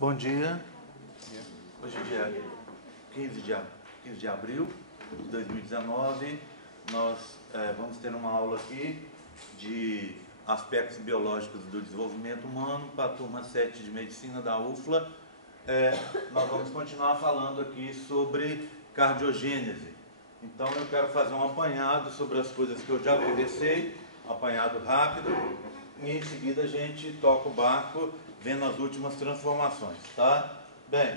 Bom dia. Hoje é dia 15 de abril de 2019. Nós vamos ter uma aula aqui de aspectos biológicos do desenvolvimento humano para a turma 7 de Medicina da UFLA. Nós vamos continuar falando aqui sobre cardiogênese. Então eu quero fazer um apanhado sobre as coisas que eu já conversei, apanhado rápido, e em seguida a gente toca o barco vendo as últimas transformações, tá? Bem,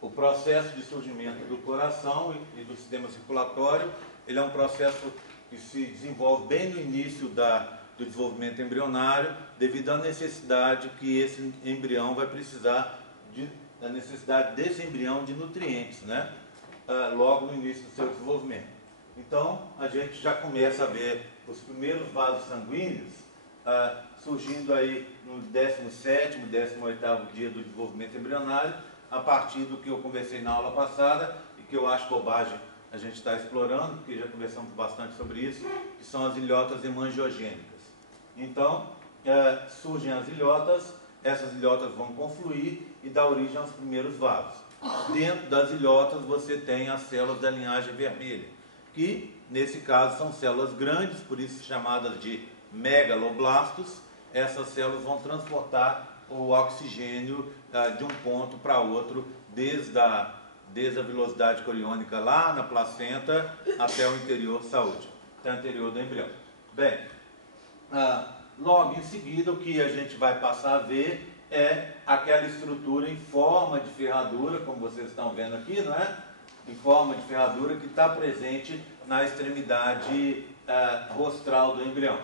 o processo de surgimento do coração e do sistema circulatório, ele é um processo que se desenvolve bem no início do desenvolvimento embrionário, devido à necessidade que esse embrião vai precisar, da necessidade desse embrião de nutrientes, né? Logo no início do seu desenvolvimento. Então, a gente já começa a ver os primeiros vasos sanguíneos surgindo aí no 17º, 18º dia do desenvolvimento embrionário, a partir do que eu conversei na aula passada e que eu acho bobagem a gente está explorando, porque já conversamos bastante sobre isso, que são as ilhotas hemangiogênicas. Então, surgem as ilhotas, essas ilhotas vão confluir e dar origem aos primeiros vasos. Dentro das ilhotas você tem as células da linhagem vermelha, que nesse caso são células grandes, por isso chamadas de megaloblastos. Essas células vão transportar o oxigênio de um ponto para outro, desde a velocidade coriônica lá na placenta até o interior até o interior do embrião. Bem, logo em seguida o que a gente vai passar a ver é aquela estrutura em forma de ferradura, como vocês estão vendo aqui, não é? Em forma de ferradura que está presente na extremidade rostral do embrião.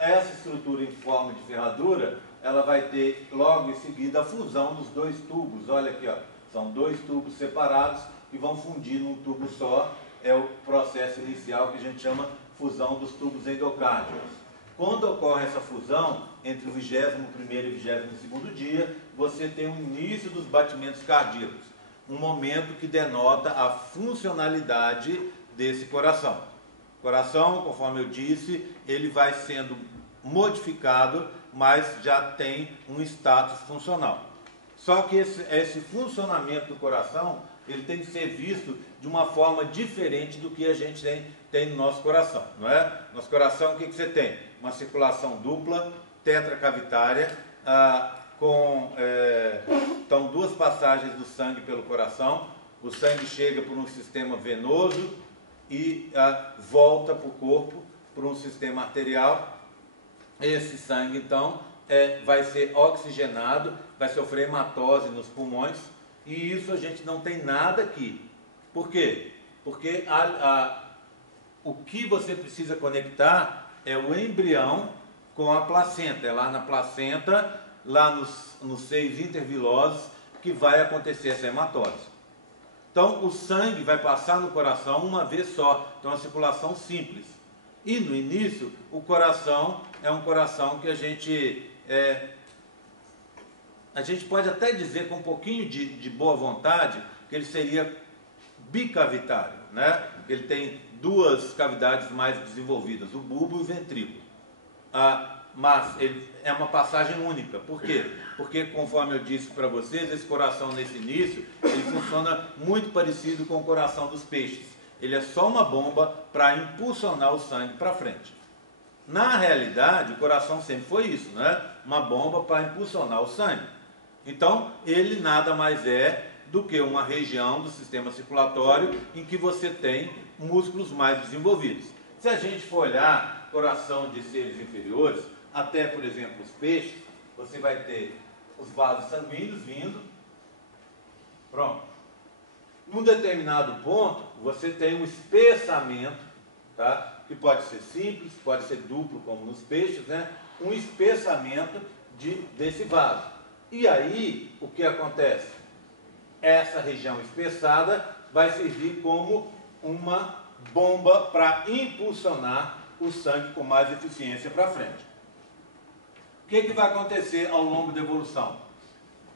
Essa estrutura em forma de ferradura, ela vai ter logo em seguida a fusão dos dois tubos. Olha aqui, ó, são dois tubos separados que vão fundir num tubo só. É o processo inicial que a gente chama fusão dos tubos endocárdios. Quando ocorre essa fusão, entre o 21º e 22º dia, você tem o início dos batimentos cardíacos, um momento que denota a funcionalidade desse coração. O coração, conforme eu disse, ele vai sendo modificado, mas já tem um status funcional. Só que esse funcionamento do coração, ele tem que ser visto de uma forma diferente do que a gente tem no nosso coração, não é? Nosso coração, o que você tem? Uma circulação dupla, tetracavitária, então duas passagens do sangue pelo coração. O sangue chega por um sistema venoso e volta para o corpo por um sistema arterial. Esse sangue então vai ser oxigenado, vai sofrer hematose nos pulmões, e isso a gente não tem nada aqui. Por quê? Porque o que você precisa conectar é o embrião com a placenta. É lá na placenta, lá nos seios intervilosos, que vai acontecer essa hematose. Então o sangue vai passar no coração uma vez só, então a circulação simples. E no início o coração é um coração que a gente pode até dizer com um pouquinho de boa vontade que ele seria bicavitário, né? Ele tem duas cavidades mais desenvolvidas, o bulbo e o ventrículo. Mas ele é uma passagem única. Por quê? Porque, conforme eu disse para vocês, esse coração nesse início, ele funciona muito parecido com o coração dos peixes. Ele é só uma bomba para impulsionar o sangue para frente. Na realidade, o coração sempre foi isso, né? Uma bomba para impulsionar o sangue. Então, ele nada mais é do que uma região do sistema circulatório em que você tem músculos mais desenvolvidos. Se a gente for olhar coração de seres inferiores, até, por exemplo, os peixes, você vai ter os vasos sanguíneos vindo. Pronto. Num determinado ponto, você tem um espessamento, tá? Que pode ser simples, pode ser duplo, como nos peixes, né? Um espessamento desse vaso. E aí, o que acontece? Essa região espessada vai servir como uma bomba para impulsionar o sangue com mais eficiência para frente. O que vai acontecer ao longo da evolução?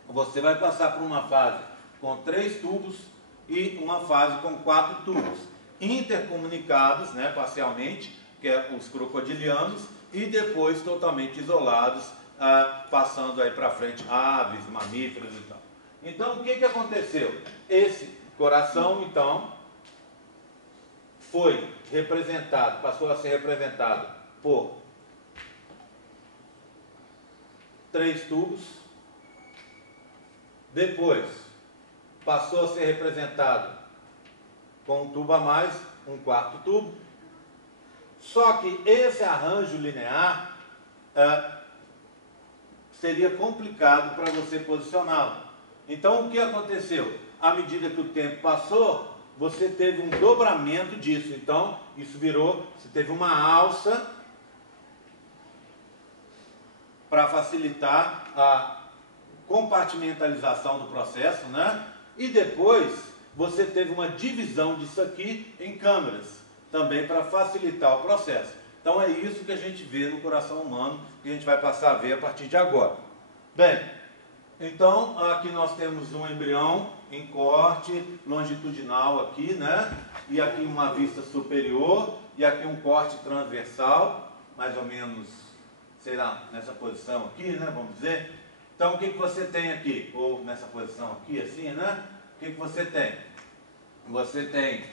Você vai passar por uma fase com 3 tubos e uma fase com 4 tubos, intercomunicados, né, parcialmente, que é os crocodilianos, e depois totalmente isolados passando aí para frente aves, mamíferos e tal. Então, o que aconteceu? Esse coração, então, foi representado, passou a ser representado por 3 tubos. Depois, passou a ser representado com um tubo a mais, um 4º tubo. Só que esse arranjo linear seria complicado para você posicioná-lo. Então, o que aconteceu? À medida que o tempo passou, você teve um dobramento disso. Então, isso virou, você teve uma alça para facilitar a compartimentalização do processo, né? E depois, você teve uma divisão disso aqui em câmeras, também para facilitar o processo. Então, é isso que a gente vê no coração humano, que a gente vai passar a ver a partir de agora. Bem, então, aqui nós temos um embrião em corte longitudinal aqui, né? E aqui uma vista superior, e aqui um corte transversal, mais ou menos, sei lá, nessa posição aqui, né? Vamos dizer. Então, o que você tem aqui? Ou nessa posição aqui, assim, né? O que você tem? Você tem,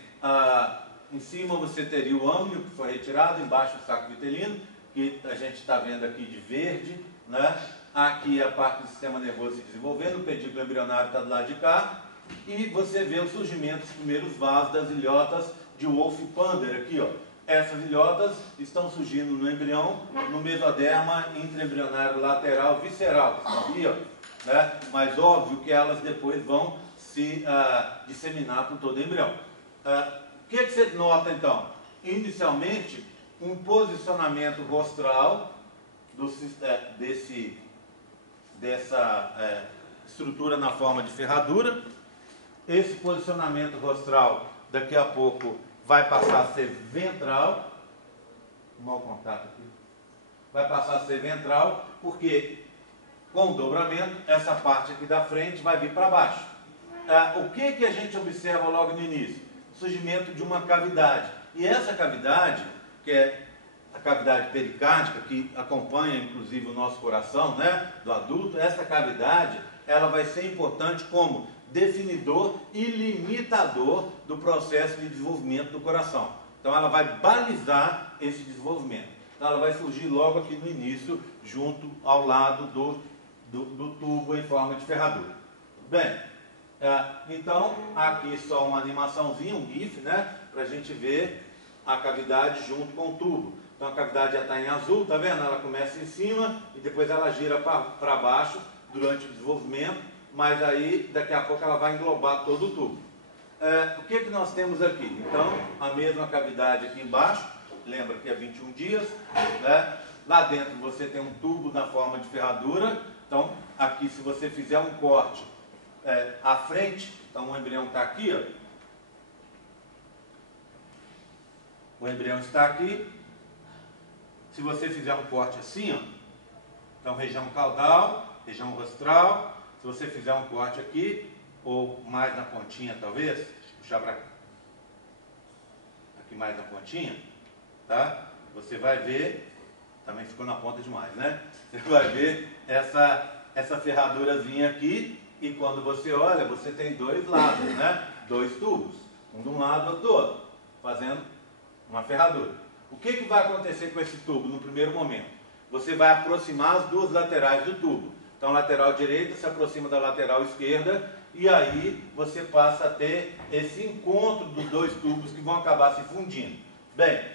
em cima você teria o âmbio que foi retirado, embaixo o saco vitelino, que a gente está vendo aqui de verde, né? Aqui a parte do sistema nervoso se desenvolvendo, o pedículo embrionário está do lado de cá, e você vê o surgimento dos primeiros vasos das ilhotas de Wolff-Pander aqui, ó. Essas ilhotas estão surgindo no embrião, no mesoderma intraembrionário lateral visceral, aqui, ó, né? Mas óbvio que elas depois vão se disseminar por todo o embrião. O que você nota então? Inicialmente, um posicionamento rostral dessa estrutura na forma de ferradura. Esse posicionamento rostral daqui a pouco vai passar a ser ventral. Mau contato aqui. Vai passar a ser ventral, porque com o dobramento, essa parte aqui da frente vai vir para baixo. O que a gente observa logo no início? O surgimento de uma cavidade. E essa cavidade, que é a cavidade pericárdica, que acompanha inclusive o nosso coração, né, do adulto, essa cavidade, ela vai ser importante como definidor e limitador do processo de desenvolvimento do coração. Então ela vai balizar esse desenvolvimento. Então ela vai surgir logo aqui no início, junto ao lado do tubo em forma de ferradura. Bem, então aqui só uma animaçãozinha, um GIF, né, para a gente ver a cavidade junto com o tubo. Então a cavidade já está em azul, tá vendo? Ela começa em cima e depois ela gira para baixo durante o desenvolvimento, mas aí daqui a pouco ela vai englobar todo o tubo. O que nós temos aqui? Então, a mesma cavidade aqui embaixo, lembra que é 21 dias, né? Lá dentro você tem um tubo na forma de ferradura. Então, aqui se você fizer um corte à frente, então o embrião está aqui, ó. O embrião está aqui. Se você fizer um corte assim, ó, então região caudal, região rostral. Se você fizer um corte aqui, ou mais na pontinha talvez, deixa eu puxar para cá, aqui mais na pontinha, tá? Você vai ver, também ficou na ponta demais, né? Você vai ver essa ferradurazinha aqui, e quando você olha, você tem 2 lados, né? 2 tubos, um de um lado e outro do outro, fazendo uma ferradura. O que vai acontecer com esse tubo no primeiro momento? Você vai aproximar as 2 laterais do tubo. Então, a lateral direita se aproxima da lateral esquerda, e aí você passa a ter esse encontro dos 2 tubos que vão acabar se fundindo. Bem,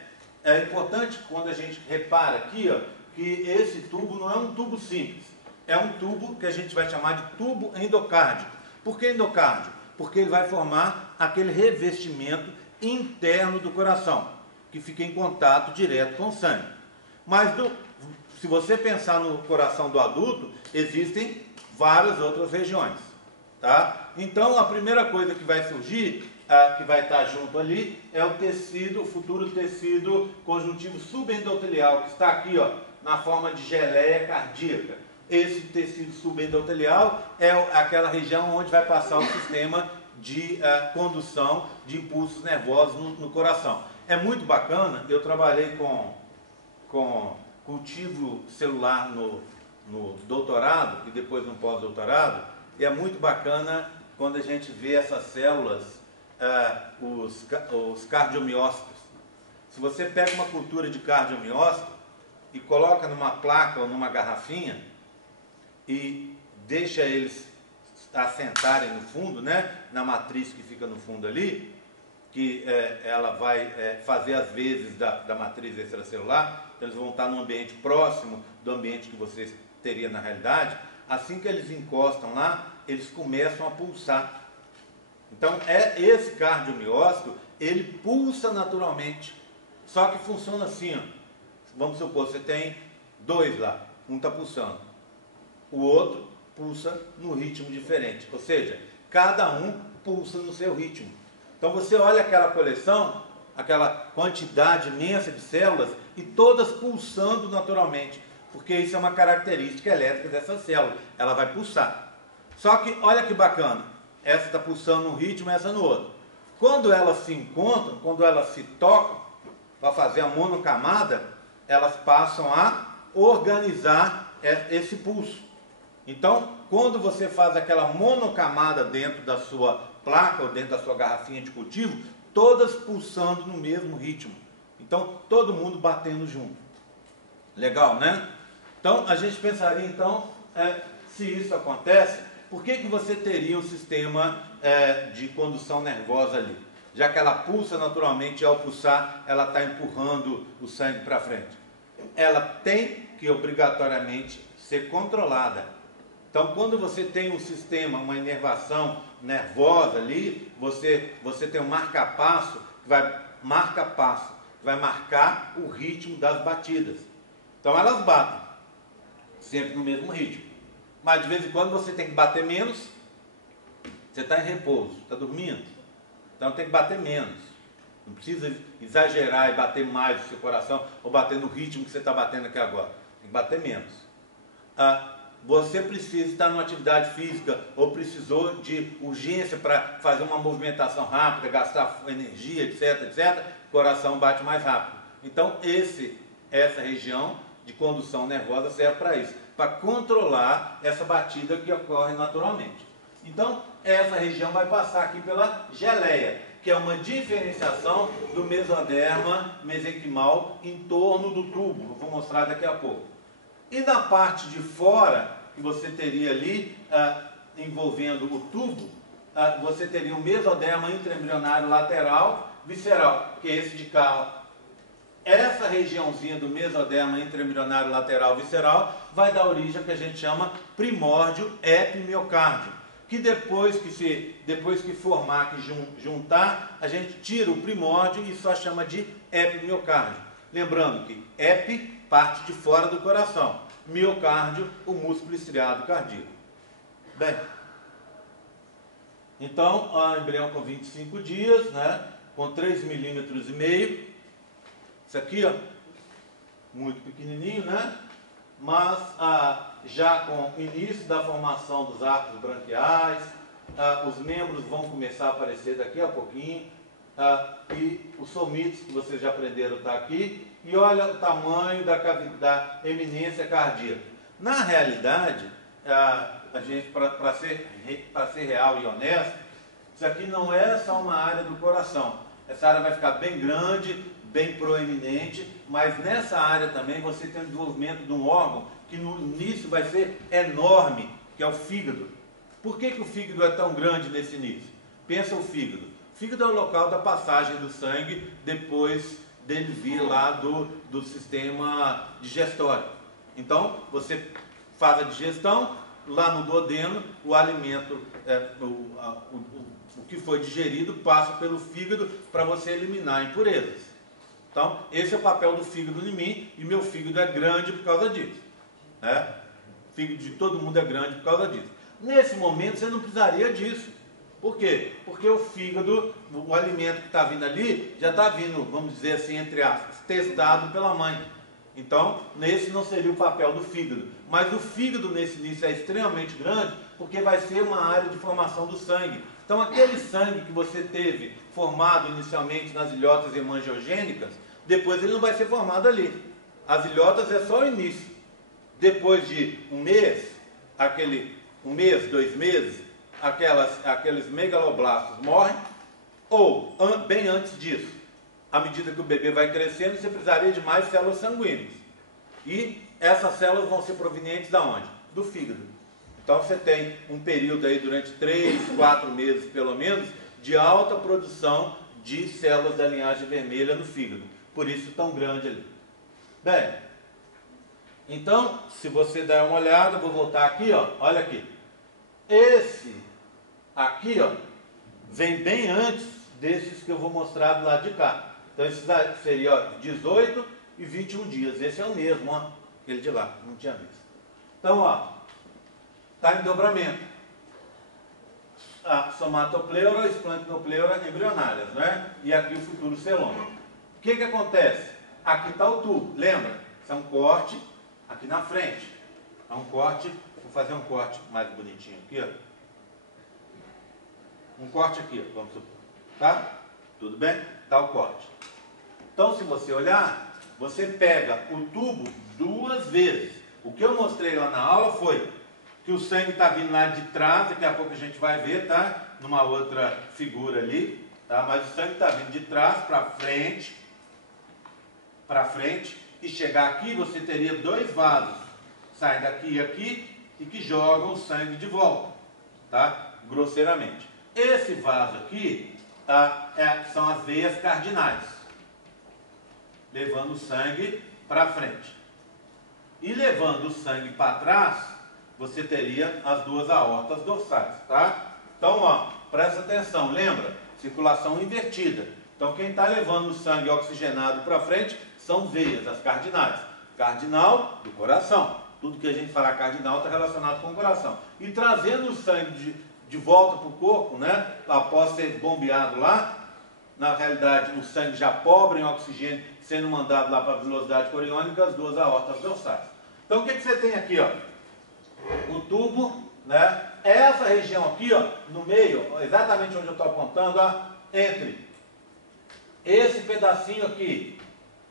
é importante quando a gente repara aqui, ó, que esse tubo não é um tubo simples. É um tubo que a gente vai chamar de tubo endocárdico. Por que endocárdio? Porque ele vai formar aquele revestimento interno do coração, que fica em contato direto com o sangue. Mas se você pensar no coração do adulto, existem várias outras regiões, tá? Então a primeira coisa que vai surgir, que vai estar junto ali, é o tecido, o futuro tecido conjuntivo subendotelial, que está aqui, ó, na forma de geleia cardíaca. Esse tecido subendotelial é aquela região onde vai passar o sistema de condução de impulsos nervosos no coração. É muito bacana. Eu trabalhei com cultivo celular no doutorado e depois no pós-doutorado, e é muito bacana quando a gente vê essas células, os cardiomiócitos. Se você pega uma cultura de cardiomiócito e coloca numa placa ou numa garrafinha e deixa eles assentarem no fundo, né, na matriz que fica no fundo ali, que ela vai fazer as vezes da matriz extracelular, então eles vão estar num ambiente próximo do ambiente que você teria na realidade. Assim que eles encostam lá, eles começam a pulsar. Então, esse cardiomiócito, ele pulsa naturalmente, só que funciona assim, ó. Vamos supor, você tem dois lá, um está pulsando, o outro pulsa no ritmo diferente, ou seja, cada um pulsa no seu ritmo. Então você olha aquela coleção, aquela quantidade imensa de células, e todas pulsando naturalmente, porque isso é uma característica elétrica dessa célula, ela vai pulsar. Só que, olha que bacana, essa está pulsando num ritmo, essa no outro. Quando elas se encontram, quando elas se tocam, para fazer a monocamada, elas passam a organizar esse pulso. Então, quando você faz aquela monocamada dentro da sua placa ou dentro da sua garrafinha de cultivo, todas pulsando no mesmo ritmo. Então, todo mundo batendo junto. Legal, né? Então, a gente pensaria, então, se isso acontece, por que você teria um sistema de condução nervosa ali? Já que ela pulsa naturalmente, e ao pulsar, ela está empurrando o sangue para frente. Ela tem que, obrigatoriamente, ser controlada. Então, quando você tem um sistema, uma inervação nervosa ali, você tem um marca-passo, que vai marcar o ritmo das batidas. Então, elas batem, sempre no mesmo ritmo. Mas, de vez em quando, você tem que bater menos, você está em repouso, está dormindo. Então, tem que bater menos. Não precisa exagerar e bater mais o seu coração, ou bater no ritmo que você está batendo aqui agora. Tem que bater menos. Você precisa estar numa atividade física ou precisou de urgência para fazer uma movimentação rápida, gastar energia, etc, etc, o coração bate mais rápido. Então, essa região de condução nervosa serve para isso, para controlar essa batida que ocorre naturalmente. Então, essa região vai passar aqui pela geleia, que é uma diferenciação do mesoderma mesenquimal em torno do tubo. Eu vou mostrar daqui a pouco. E na parte de fora, que você teria ali, envolvendo o tubo, você teria um mesoderma intraembrionário lateral visceral, que é esse de cá. Essa regiãozinha do mesoderma intraembrionário lateral visceral vai dar origem ao que a gente chama primórdio epimiocárdio, que depois que formar, que juntar, a gente tira o primórdio e só chama de epimiocárdio. Lembrando que epi, parte de fora do coração, miocárdio, o músculo estriado cardíaco. Bem, então, embrião com 25 dias, né, com 3,5 milímetros. Isso aqui, ó, muito pequenininho, né? Mas já com o início da formação dos arcos branquiais, os membros vão começar a aparecer daqui a pouquinho, e os somitos que vocês já aprenderam está aqui, e olha o tamanho da eminência cardíaca. Na realidade, a gente, para ser real e honesto, isso aqui não é só uma área do coração. Essa área vai ficar bem grande, bem proeminente, mas nessa área também você tem o desenvolvimento de um órgão que no início vai ser enorme, que é o fígado. Por que o fígado é tão grande nesse início? Pensa o fígado. O fígado é o local da passagem do sangue depois dele vir lá do sistema digestório. Então, você faz a digestão, lá no duodeno, o alimento, o que foi digerido passa pelo fígado para você eliminar impurezas. Então, esse é o papel do fígado em mim, e meu fígado é grande por causa disso. Né? O fígado de todo mundo é grande por causa disso. Nesse momento, você não precisaria disso. Por quê? Porque o fígado, o alimento que está vindo ali, já está vindo, vamos dizer assim, entre aspas, testado pela mãe. Então, nesse não seria o papel do fígado. Mas o fígado, nesse início, é extremamente grande, porque vai ser uma área de formação do sangue. Então, aquele sangue que você teve formado inicialmente nas ilhotas hemangiogênicas, depois ele não vai ser formado ali. As ilhotas é só o início. depois de um mês, um mês, 2 meses, aqueles megaloblastos morrem, ou bem antes disso, à medida que o bebê vai crescendo, você precisaria de mais células sanguíneas. E essas células vão ser provenientes da onde? Do fígado. Então você tem um período aí durante 3, 4 meses pelo menos, de alta produção de células da linhagem vermelha no fígado. Por isso tão grande ali. Bem, então, se você der uma olhada, vou voltar aqui, ó, olha aqui. Esse aqui, ó, vem bem antes desses que eu vou mostrar do lado de cá. Então, esse seria, ó, 18 e 21 dias. Esse é o mesmo, ó, aquele de lá, não tinha visto. Então, ó, está em dobramento. A somatopleura, esplantopleura embrionárias, né? E aqui o futuro celoma. O que acontece? Aqui está o tubo, lembra? Isso é um corte aqui na frente. É um corte, vou fazer um corte mais bonitinho aqui, ó. Um corte aqui, ó, vamos supor. Tá? Tudo bem? Tá o corte. Então, se você olhar, você pega o tubo 2 vezes. O que eu mostrei lá na aula foi que o sangue está vindo lá de trás, daqui a pouco a gente vai ver, tá? Numa outra figura ali, tá? Mas o sangue está vindo de trás para frente, e chegar aqui, você teria 2 vasos, saem daqui e aqui, e que jogam o sangue de volta, tá? Grosseiramente. Esse vaso aqui, tá? São as veias cardinais, levando o sangue para frente. E levando o sangue para trás, você teria as 2 aortas dorsais, tá? Então, ó, presta atenção, lembra? Circulação invertida. Então, quem está levando o sangue oxigenado para frente são veias, as cardinais. Cardinal do coração. Tudo que a gente falar cardinal está relacionado com o coração. E trazendo o sangue de volta para o corpo, né? Após ser bombeado lá, na realidade, o sangue já pobre em oxigênio, sendo mandado lá para a velocidade coriônica, as 2 aortas dorsais. Então, o que você tem aqui, ó? O tubo, né? Essa região aqui, ó, no meio, ó, exatamente onde eu estou apontando, ó, entre esse pedacinho aqui,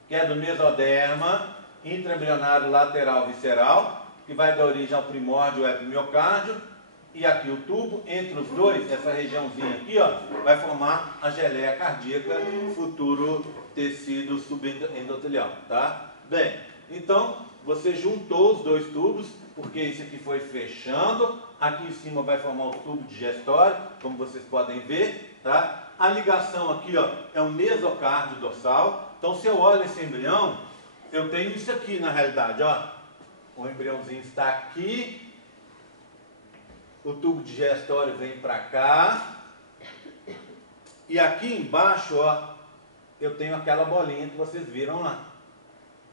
que é do mesoderma, intraembrionário lateral visceral, que vai dar origem ao primórdio epimiocárdio, e aqui o tubo, entre os dois, essa regiãozinha aqui, ó, vai formar a geleia cardíaca, futuro tecido subendotelial, tá? Bem, então, você juntou os 2 tubos, porque esse aqui foi fechando, aqui em cima vai formar o tubo digestório, como vocês podem ver, tá? A ligação aqui, ó, é o mesocárdio dorsal. Então, se eu olho esse embrião, eu tenho isso aqui na realidade, ó. O embriãozinho está aqui, o tubo digestório vem para cá, e aqui embaixo, ó, eu tenho aquela bolinha que vocês viram lá.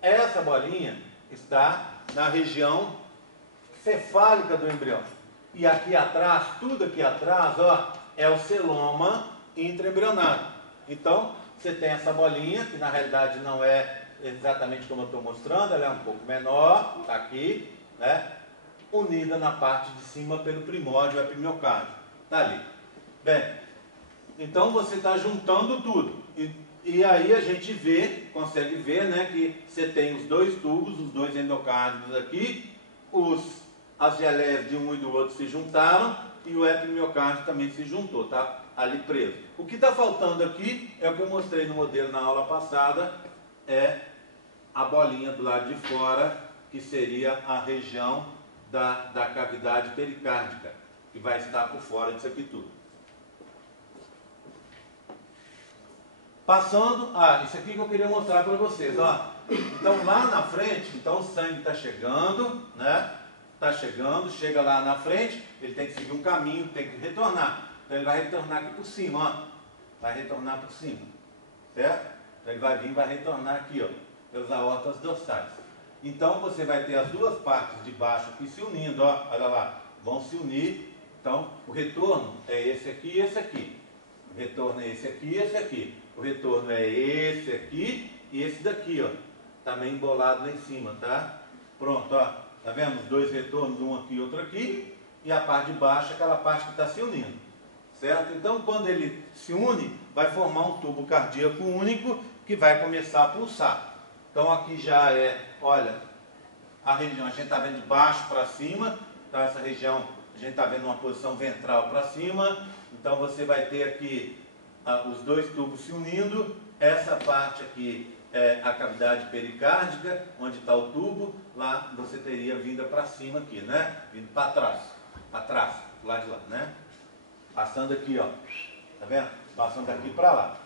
Essa bolinha está na região cefálica do embrião. E aqui atrás, tudo aqui atrás, ó, é o celoma intraembrionário. Então, você tem essa bolinha, que na realidade não é exatamente como eu estou mostrando, ela é um pouco menor, está aqui, né? Unida na parte de cima pelo primórdio epimiocárdio. Está ali. Bem, então você está juntando tudo. E aí a gente vê, consegue ver, né, que você tem os 2 tubos, os 2 endocárdios aqui, as geleias de um e do outro se juntaram, e o epimiocárdio também se juntou, tá? Ali preso. O que está faltando aqui é o que eu mostrei no modelo na aula passada, é a bolinha do lado de fora, que seria a região da cavidade pericárdica, que vai estar por fora disso aqui tudo. Passando, isso aqui que eu queria mostrar para vocês, ó. Então lá na frente, então o sangue está chegando, né? Está chegando, chega lá na frente, ele tem que seguir um caminho, tem que retornar. Então ele vai retornar aqui por cima, ó. Vai retornar por cima, certo? Então ele vai vir e vai retornar aqui, ó, pelas aortas dorsais. Então você vai ter as 2 partes de baixo aqui se unindo, ó, olha lá, vão se unir. Então o retorno é esse aqui e esse aqui. O retorno é esse aqui e esse aqui. O retorno é esse aqui e esse daqui, ó, também embolado lá em cima, tá? Pronto, ó, tá vendo? Os 2 retornos, um aqui e outro aqui, e a parte de baixo é aquela parte que está se unindo, certo? Então, quando ele se une, vai formar um tubo cardíaco único que vai começar a pulsar. Então, aqui já é, olha, a região, a gente está vendo de baixo para cima, então essa região a gente está vendo uma posição ventral para cima, então você vai ter aqui os dois tubos se unindo, essa parte aqui é a cavidade pericárdica, onde está o tubo, lá você teria vinda para cima aqui, né? Vindo para trás, do lado de lá, né? Passando aqui, ó, tá vendo? Passando daqui para lá.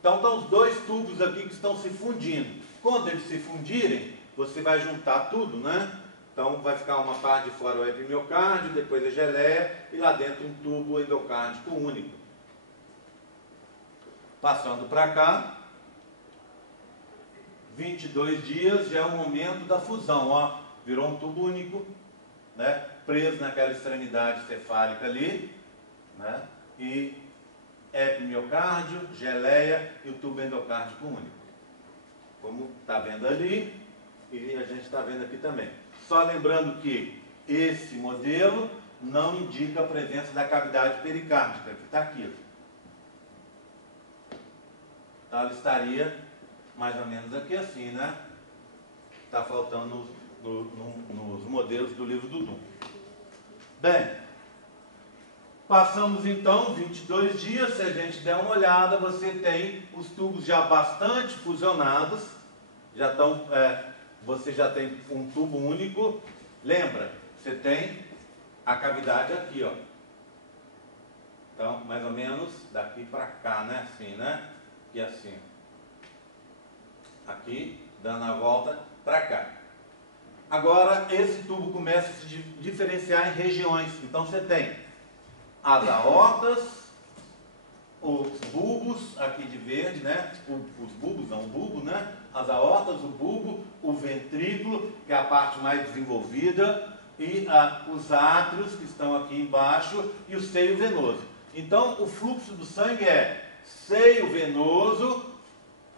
Então estão os dois tubos aqui que estão se fundindo. Quando eles se fundirem, você vai juntar tudo, né? Então vai ficar uma parte de fora o epimiocárdio, depois a geleia e lá dentro um tubo endocárdico único. Passando para cá, 22 dias já é o momento da fusão, ó. Virou um tubo único, né? Preso naquela extremidade cefálica ali, né? E epimiocárdio, geleia e o tubo endocárdico único. Como está vendo ali, e a gente está vendo aqui também. Só lembrando que esse modelo não indica a presença da cavidade pericárdica, que está aqui. Então ela estaria mais ou menos aqui assim, né? Está faltando nos modelos do livro do Dum. Bem, passamos então 22 dias, se a gente der uma olhada, você tem os tubos já bastante fusionados, já estão, você já tem um tubo único. Lembra, você tem a cavidade aqui, ó. Então, mais ou menos daqui para cá, né? Assim, né? E assim. Aqui, dando a volta para cá. Agora, esse tubo começa a se diferenciar em regiões. Então, você tem as aortas, os bulbos, aqui de verde, né? Os bulbos, não, o bulbo, né? As aortas, o bulbo, o ventrículo, que é a parte mais desenvolvida, e os átrios, que estão aqui embaixo, e o seio venoso. Então, o fluxo do sangue é seio venoso,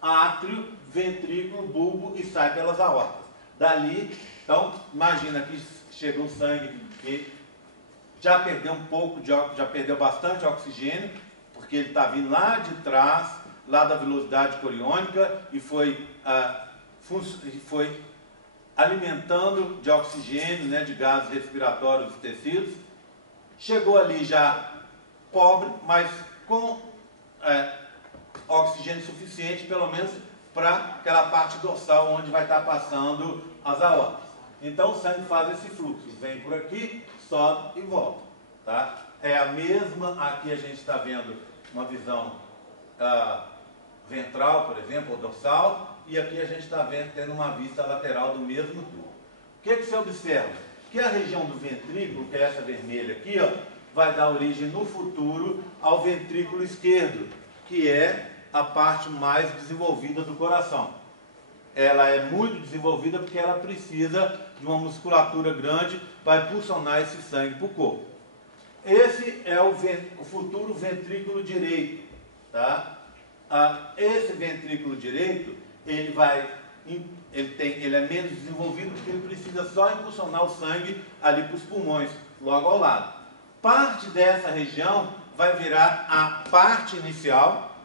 átrio, ventrículo, bulbo e sai pelas aortas. Dali, então, imagina que chega um sangue que já perdeu um pouco de já perdeu bastante oxigênio, porque ele está vindo lá de trás, lá da velocidade coriônica, e foi alimentando de oxigênio, né, de gases respiratórios dos tecidos. Chegou ali já pobre, mas com oxigênio suficiente, pelo menos para aquela parte dorsal onde vai estar passando as aortas. Então o sangue faz esse fluxo, vem por aqui, sobe e volta, tá? É a mesma, aqui a gente está vendo uma visão ventral, por exemplo, ou dorsal, e aqui a gente está tendo uma vista lateral do mesmo tubo. O que você observa? Que a região do ventrículo, que é essa vermelha aqui, ó, vai dar origem no futuro ao ventrículo esquerdo, que é a parte mais desenvolvida do coração. Ela é muito desenvolvida porque ela precisa de uma musculatura grande para impulsionar esse sangue para o corpo. Esse é o futuro ventrículo direito, tá? Esse ventrículo direito, ele é menos desenvolvido porque ele precisa só impulsionar o sangue ali para os pulmões, logo ao lado. Parte dessa região vai virar a parte inicial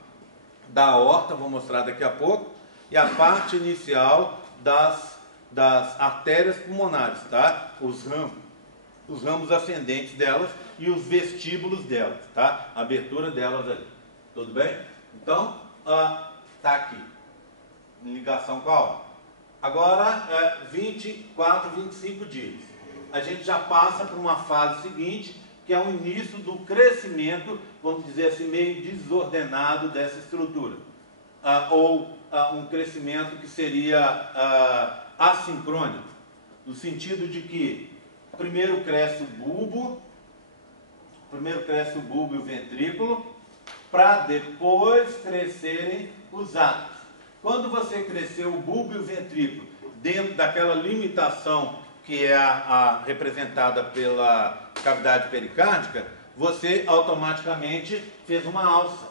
da aorta, vou mostrar daqui a pouco, e a parte inicial das artérias pulmonares, tá? Os ramos ascendentes delas e os vestíbulos delas, tá? A abertura delas ali. Tudo bem? Então, tá aqui, em ligação com a aorta. Agora, 24, 25 dias. A gente já passa para uma fase seguinte, que é o início do crescimento, vamos dizer assim, meio desordenado dessa estrutura. Ou um crescimento que seria assincrônico, no sentido de que primeiro cresce o bulbo e o ventrículo, para depois crescerem os átrios. Quando você crescer o bulbo e o ventrículo dentro daquela limitação que é representada pela cavidade pericárdica, você automaticamente fez uma alça,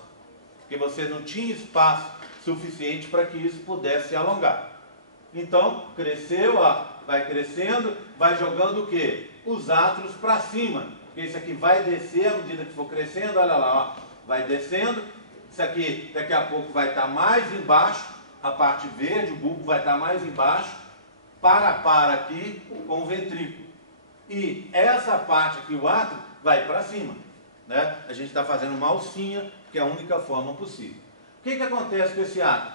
porque você não tinha espaço suficiente para que isso pudesse se alongar. Então, cresceu, vai crescendo, vai jogando o quê? Os átrios para cima, porque isso aqui vai descer à medida que for crescendo, olha lá, ó, vai descendo, isso aqui daqui a pouco vai estar mais embaixo, a parte verde, o bulbo vai estar mais embaixo, para aqui com o ventrículo. E essa parte aqui, o átrio, vai para cima, né? A gente está fazendo uma alcinha, que é a única forma possível. O que acontece com esse átrio?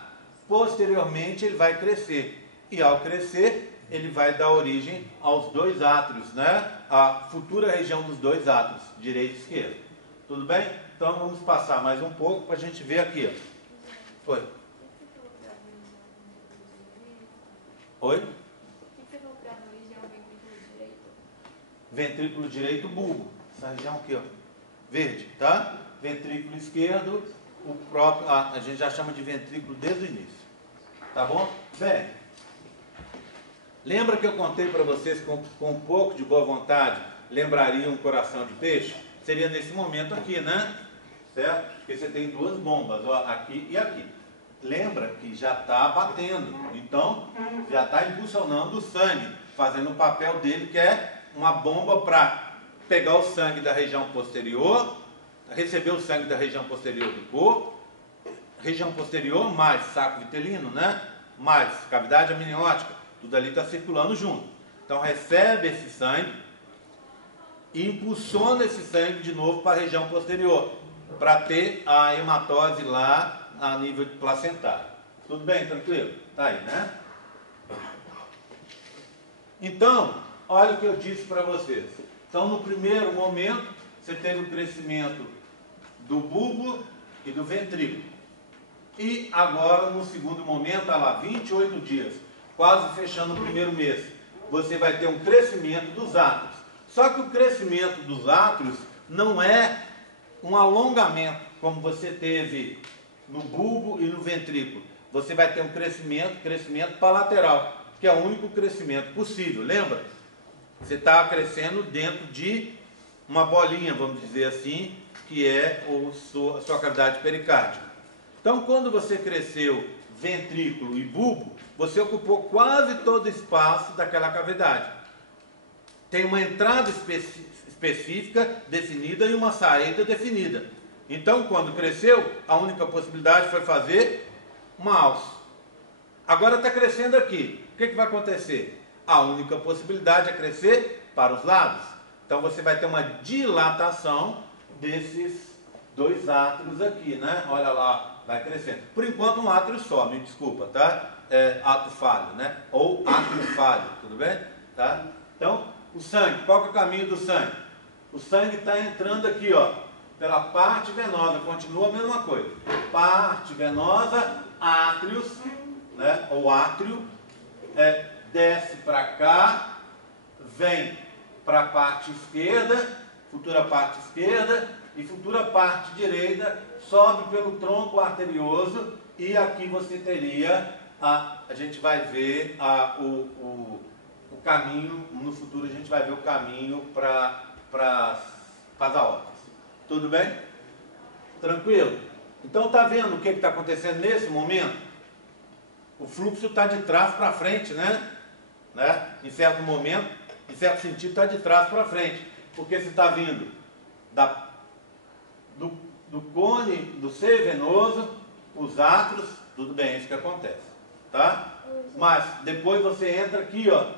Posteriormente ele vai crescer. E ao crescer, ele vai dar origem aos dois átrios, né? A futura região dos dois átrios, direito e esquerdo. Tudo bem? Então vamos passar mais um pouco para a gente ver aqui. Ó. Oi? Oi? O que você falou para a região ventrículo direito? Ventrículo direito, bulbo. Essa região aqui, ó. Verde, tá? Ventrículo esquerdo, o próprio, a gente já chama de ventrículo desde o início. Tá bom? Bem, lembra que eu contei para vocês com um pouco de boa vontade, lembraria um coração de peixe? Seria nesse momento aqui, né? Certo? Porque você tem duas bombas, ó, aqui e aqui. Lembra que já está batendo, então já está impulsionando o sangue, fazendo o papel dele, que é uma bomba para pegar o sangue da região posterior, receber o sangue da região posterior do corpo, região posterior mais saco vitelino, né? Mais cavidade amniótica, tudo ali está circulando junto. Então recebe esse sangue e impulsiona esse sangue de novo para a região posterior, para ter a hematose lá a nível placentário. Tudo bem? Tranquilo? Tá aí, né? Então, olha o que eu disse para vocês. Então, no primeiro momento, você teve o crescimento do bulbo e do ventrículo. E agora, no segundo momento, olha lá, 28 dias, quase fechando o primeiro mês, você vai ter um crescimento dos átrios. Só que o crescimento dos átrios não é um alongamento, como você teve no bulbo e no ventrículo. Você vai ter um crescimento para lateral, que é o único crescimento possível. Lembra? Você está crescendo dentro de uma bolinha, vamos dizer assim, que é a sua cavidade pericárdica. Então, quando você cresceu ventrículo e bulbo, você ocupou quase todo o espaço daquela cavidade. Tem uma entrada específica definida e uma saída definida. Então, quando cresceu, a única possibilidade foi fazer uma alça. Agora está crescendo aqui. O que vai acontecer? A única possibilidade é crescer para os lados. Então, você vai ter uma dilatação desses dois átrios aqui, né? Olha lá, vai crescendo. Por enquanto, um átrio só, me desculpa, tá? É átrio falho, né? Ou átrio falho, tudo bem? Tá? Então, o sangue, qual que é o caminho do sangue? O sangue está entrando aqui, ó, pela parte venosa, continua a mesma coisa. Parte venosa, átrios, né? Ou átrio, desce para cá, vem para a parte esquerda, futura parte esquerda, e futura parte direita, sobe pelo tronco arterioso, e aqui você teria, a gente vai ver o caminho, no futuro a gente vai ver o caminho para as aortas. Tudo bem? Tranquilo? Então está vendo o que está acontecendo nesse momento? O fluxo está de trás para frente, né? Em certo momento, em certo sentido, está de trás para frente. Porque você está vindo do cone, do seio venoso, os átrios, tudo bem, é isso que acontece. Tá? Mas depois você entra aqui, ó,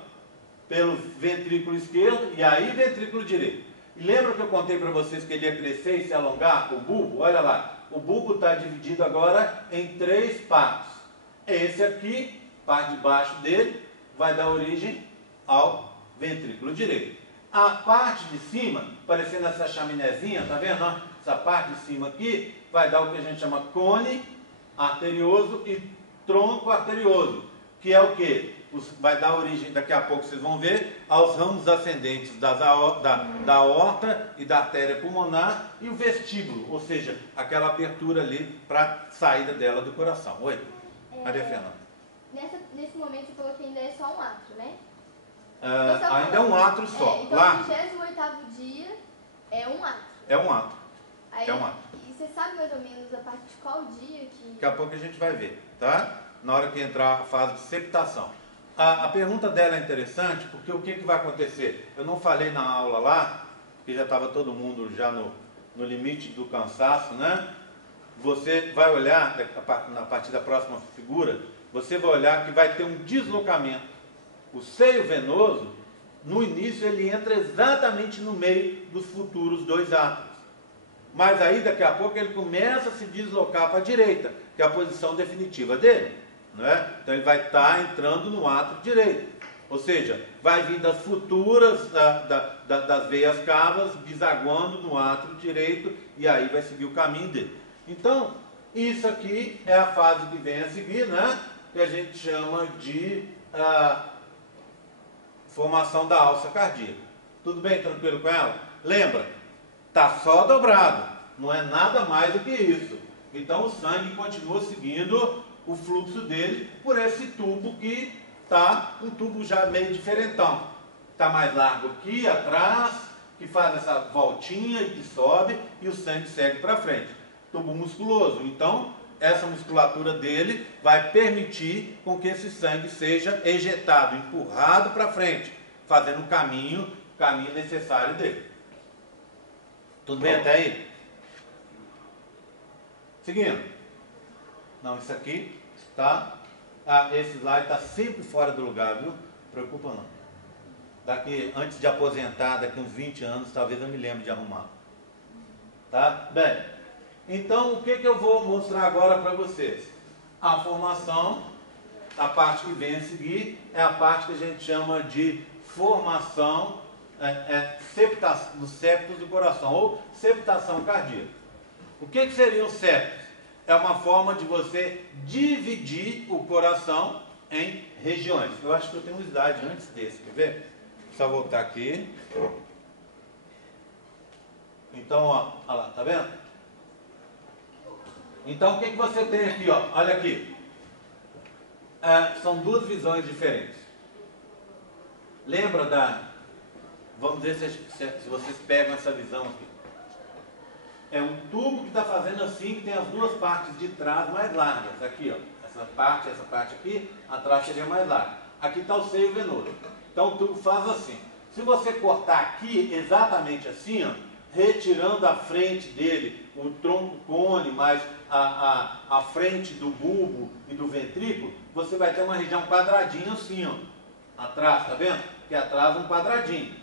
pelo ventrículo esquerdo e aí ventrículo direito. E lembra que eu contei para vocês que ele ia crescer e se alongar? O bulbo, olha lá. O bulbo está dividido agora em 3 partes. Esse aqui, parte de baixo dele, vai dar origem ao ventrículo direito. A parte de cima, parecendo essa chaminézinha, tá vendo? Ó? Essa parte de cima aqui vai dar o que a gente chama cone arterioso e tronco arterioso, que é o que? Vai dar origem, daqui a pouco vocês vão ver, aos ramos ascendentes da aorta e da artéria pulmonar e o vestíbulo, ou seja, aquela abertura ali para a saída dela do coração. Oi, Maria Fernanda. Nesse momento você falou que ainda é só um átrio, né? Ainda é um átrio só. Então lá, no 28º dia é um átrio. É um átrio. Aí, É um átrio. E você sabe mais ou menos a partir de qual dia que... Daqui a pouco a gente vai ver, tá? Na hora que entrar a fase de septação. A pergunta dela é interessante, porque o que vai acontecer? Eu não falei na aula lá, porque já estava todo mundo já no limite do cansaço, né? Você vai olhar, a partir da próxima figura, você vai olhar que vai ter um deslocamento. O seio venoso, no início, ele entra exatamente no meio dos futuros dois átrios. Mas aí, daqui a pouco, ele começa a se deslocar para a direita, que é a posição definitiva dele. Não é? Então, ele vai estar entrando no átrio direito. Ou seja, vai vir das futuras, das veias cavas, desaguando no átrio direito, e aí vai seguir o caminho dele. Então, isso aqui é a fase que vem a seguir, né? Que a gente chama de formação da alça cardíaca. Tudo bem? Tranquilo com ela? Lembra? Está só dobrado, não é nada mais do que isso. Então o sangue continua seguindo o fluxo dele por esse tubo que está um tubo já meio diferentão. Está mais largo aqui atrás, que faz essa voltinha e que sobe e o sangue segue para frente. Tubo musculoso. Então essa musculatura dele vai permitir com que esse sangue seja ejetado, empurrado para frente, fazendo o caminho necessário dele. Tudo bem até aí? Seguindo. Não, isso aqui está... esse slide está sempre fora do lugar, viu? Não preocupa não. Daqui, antes de aposentar, daqui uns 20 anos, talvez eu me lembre de arrumar. Tá? Bem, então o que eu vou mostrar agora para vocês? A formação, a parte que vem a seguir, é a parte que a gente chama de formação dos septos do coração, ou septação cardíaca. O que seriam os septos? É uma forma de você dividir o coração em regiões. Eu acho que eu tenho um slide antes desse, quer ver? Só voltar aqui. Então, ó, olha lá, tá vendo? Então, o que você tem aqui, ó? Olha aqui. São duas visões diferentes. Lembra da... Vamos ver se vocês pegam essa visão aqui. É um tubo que está fazendo assim, que tem as duas partes de trás mais largas. Aqui, ó. Essa parte aqui, atrás seria mais larga. Aqui está o seio venoso. Então o tubo faz assim. Se você cortar aqui, exatamente assim, ó, retirando a frente dele, o tronco cone, mais a frente do bulbo e do ventrículo, você vai ter uma região quadradinha assim, ó. Atrás, tá vendo? Que atrás um quadradinho.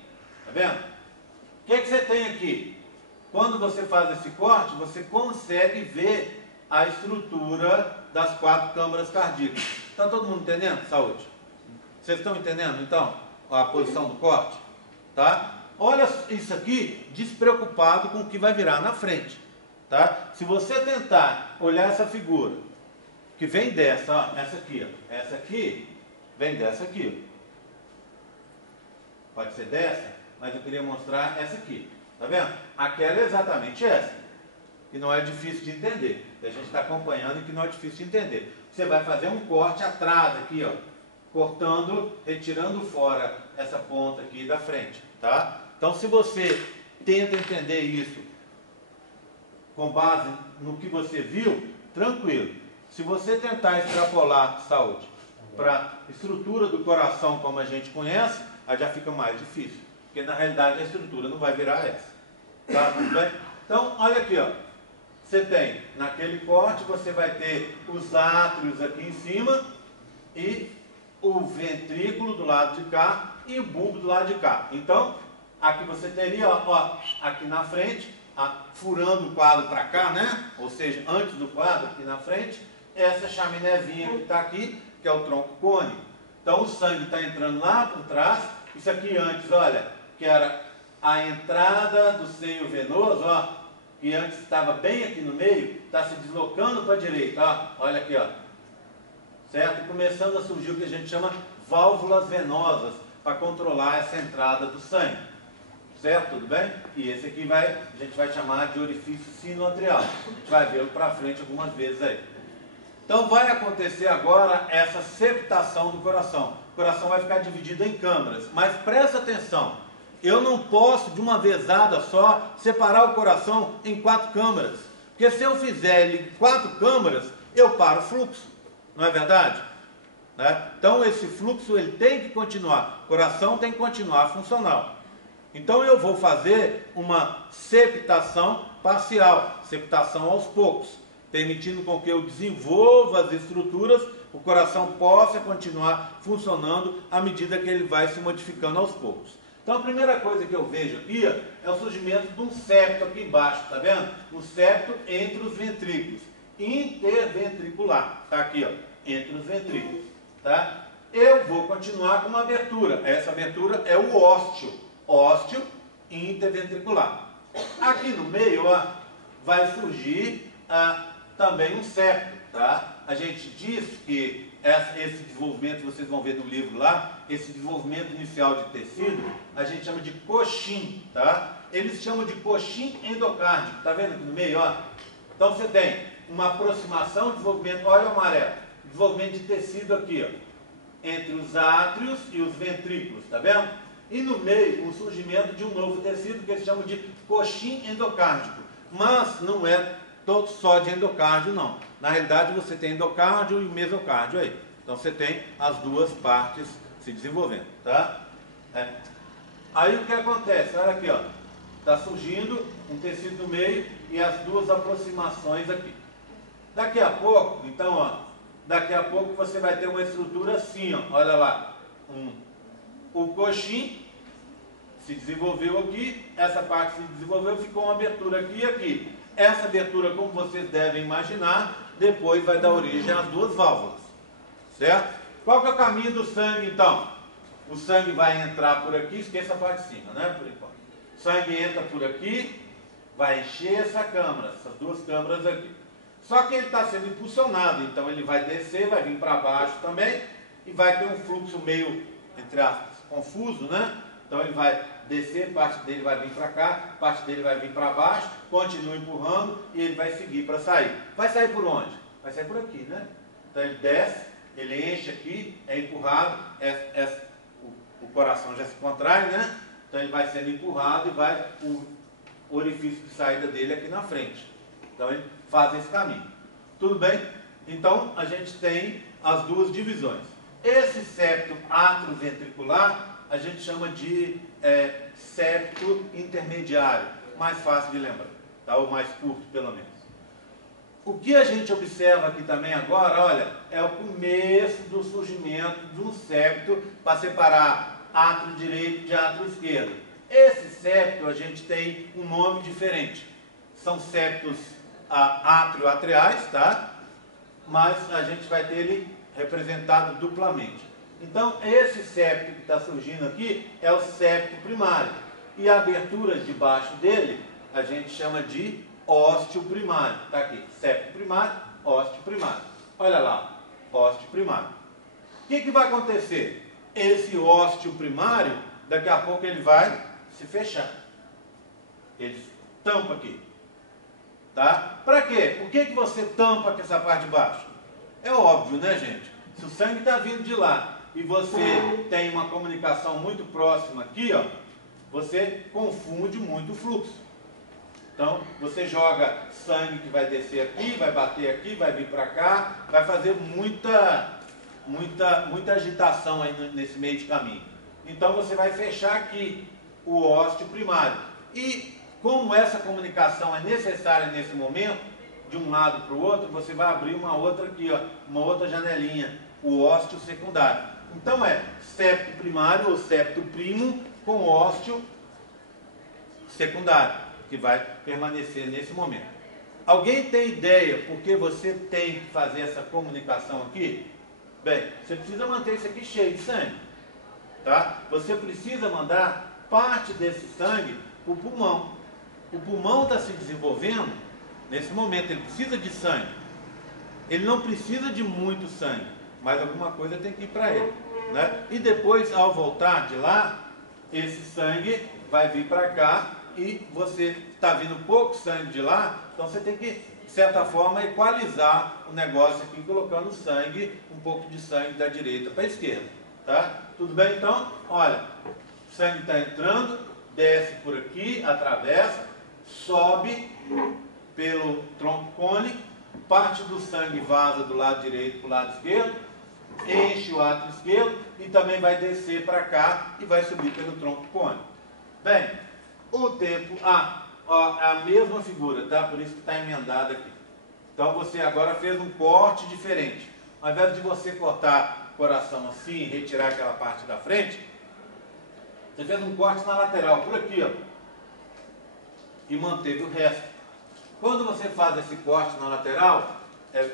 Tá vendo? O que você tem aqui? Quando você faz esse corte, você consegue ver a estrutura das 4 câmaras cardíacas. Está todo mundo entendendo? Saúde. Vocês estão entendendo, então, a posição do corte? Tá? Olha isso aqui, despreocupado com o que vai virar na frente. Tá? Se você tentar olhar essa figura, que vem dessa, ó, essa aqui, ó, essa aqui, vem dessa aqui. Ó. Pode ser dessa, mas eu queria mostrar essa aqui. Tá vendo? Aquela é exatamente essa. Que não é difícil de entender. A gente está acompanhando e que não é difícil de entender. Você vai fazer um corte atrás aqui, ó. Cortando, retirando fora essa ponta aqui da frente. Tá? Então, se você tenta entender isso com base no que você viu, tranquilo. Se você tentar extrapolar saúde para a estrutura do coração como a gente conhece, aí já fica mais difícil. Porque na realidade a estrutura não vai virar essa. Tá? Tudo bem? Então, olha aqui, ó. Você tem, naquele corte, você vai ter os átrios aqui em cima e o ventrículo do lado de cá e o bulbo do lado de cá. Então, aqui você teria, ó, aqui na frente, furando o quadro para cá, né? Ou seja, antes do quadro, aqui na frente, essa chaminézinha que está aqui, que é o tronco cone. Então, o sangue está entrando lá por trás. Isso aqui antes, olha, que era a entrada do seio venoso, ó, que antes estava bem aqui no meio, está se deslocando para a direita, ó, olha aqui, ó, certo? E começando a surgir o que a gente chama válvulas venosas, para controlar essa entrada do sangue, certo? Tudo bem? E esse aqui a gente vai chamar de orifício sinoatrial, a gente vai vê-lo para frente algumas vezes aí. Então vai acontecer agora essa septação do coração. O coração vai ficar dividido em câmaras, mas presta atenção. Eu não posso, de uma vezada só, separar o coração em 4 câmaras. Porque se eu fizer ele em 4 câmaras, eu paro o fluxo. Não é verdade? Né? Então esse fluxo ele tem que continuar. O coração tem que continuar funcional. Então eu vou fazer uma septação parcial. Septação aos poucos. Permitindo com que eu desenvolva as estruturas o coração possa continuar funcionando à medida que ele vai se modificando aos poucos. Então a primeira coisa que eu vejo aqui é o surgimento de um septo aqui embaixo, tá vendo? Um septo entre os ventrículos, interventricular, tá aqui, ó, entre os ventrículos, tá? Eu vou continuar com uma abertura, essa abertura é o ósteo interventricular. Aqui no meio, ó, vai surgir também um septo, tá? A gente diz que esse desenvolvimento, vocês vão ver no livro lá, esse desenvolvimento inicial de tecido, a gente chama de coxim, tá? Eles chamam de coxim endocárdico, tá vendo aqui no meio, ó? Então você tem uma aproximação, desenvolvimento, olha o amarelo, desenvolvimento de tecido aqui, ó, entre os átrios e os ventrículos, tá vendo? E no meio, o surgimento de um novo tecido que eles chamam de coxim endocárdico, mas não é todo só de endocárdio, não. Na realidade, você tem endocárdio e mesocárdio aí. Então, você tem as duas partes se desenvolvendo, tá? Aí, o que acontece? Olha aqui, ó. Está surgindo um tecido no meio e as duas aproximações aqui. Daqui a pouco, então, ó, daqui a pouco você vai ter uma estrutura assim, ó. Olha lá. O coxim se desenvolveu aqui, essa parte se desenvolveu, ficou uma abertura aqui e aqui. Essa abertura, como vocês devem imaginar, depois vai dar origem às duas válvulas, certo? Qual que é o caminho do sangue, então? O sangue vai entrar por aqui, esqueça a parte de cima, né, por enquanto. O sangue entra por aqui, vai encher essa câmara, essas duas câmaras aqui. Só que ele está sendo impulsionado, então ele vai descer, vai vir para baixo também, e vai ter um fluxo meio, entre aspas, confuso, né? Então ele vai descer, parte dele vai vir para cá, parte dele vai vir para baixo, continua empurrando e ele vai seguir para sair. Vai sair por onde? Vai sair por aqui, né? Então ele desce, ele enche aqui, é empurrado, o coração já se contrai, né? Então ele vai sendo empurrado e vai o orifício de saída dele aqui na frente. Então ele faz esse caminho. Tudo bem? Então a gente tem as duas divisões. Esse septo atrioventricular a gente chama de septo intermediário, mais fácil de lembrar, tá? Ou mais curto, pelo menos. O que a gente observa aqui também agora, olha, é o começo do surgimento de um septo para separar átrio direito de átrio esquerdo. Esse septo a gente tem um nome diferente. São septos átrio-atriais, tá? Mas a gente vai ter ele representado duplamente. Então, esse septo que está surgindo aqui é o septo primário. E a abertura debaixo dele, a gente chama de ósteo primário. Está aqui, septo primário, ósteo primário. Olha lá, ósteo primário. O que vai acontecer? Esse ósteo primário, daqui a pouco ele vai se fechar. Ele tampa aqui. Tá? Para quê? Por que você tampa com essa parte de baixo? É óbvio, né, gente? Se o sangue está vindo de lá, e você tem uma comunicação muito próxima aqui, ó, você confunde muito o fluxo. Então, você joga sangue que vai descer aqui, vai bater aqui, vai vir para cá, vai fazer muita agitação aí nesse meio de caminho. Então, você vai fechar aqui o ósteo primário. E como essa comunicação é necessária nesse momento, de um lado para o outro, você vai abrir uma outra aqui, ó, uma outra janelinha, o ósteo secundário. Então é septo primário ou septo primo com ósteo secundário, que vai permanecer nesse momento. Alguém tem ideia por que você tem que fazer essa comunicação aqui? Bem, você precisa manter isso aqui cheio de sangue, tá? Você precisa mandar parte desse sangue para o pulmão. O pulmão está se desenvolvendo, nesse momento ele precisa de sangue. Ele não precisa de muito sangue, mas alguma coisa tem que ir para ele, né? E depois, ao voltar de lá, esse sangue vai vir para cá e você está vindo pouco sangue de lá, então você tem que, de certa forma, equalizar o negócio aqui, colocando sangue, um pouco de sangue da direita para a esquerda, tá? Tudo bem, então? Olha, o sangue está entrando, desce por aqui, atravessa, sobe pelo tronco cônico, parte do sangue vaza do lado direito para o lado esquerdo, enche o átrio esquerdo e também vai descer para cá e vai subir pelo tronco cônico. Bem, o tempo, ó, é a mesma figura, tá? Por isso que está emendado aqui. Então você agora fez um corte diferente. ao invés de você cortar o coração assim e retirar aquela parte da frente, você fez um corte na lateral, por aqui, ó, e manteve o resto. Quando você faz esse corte na lateral,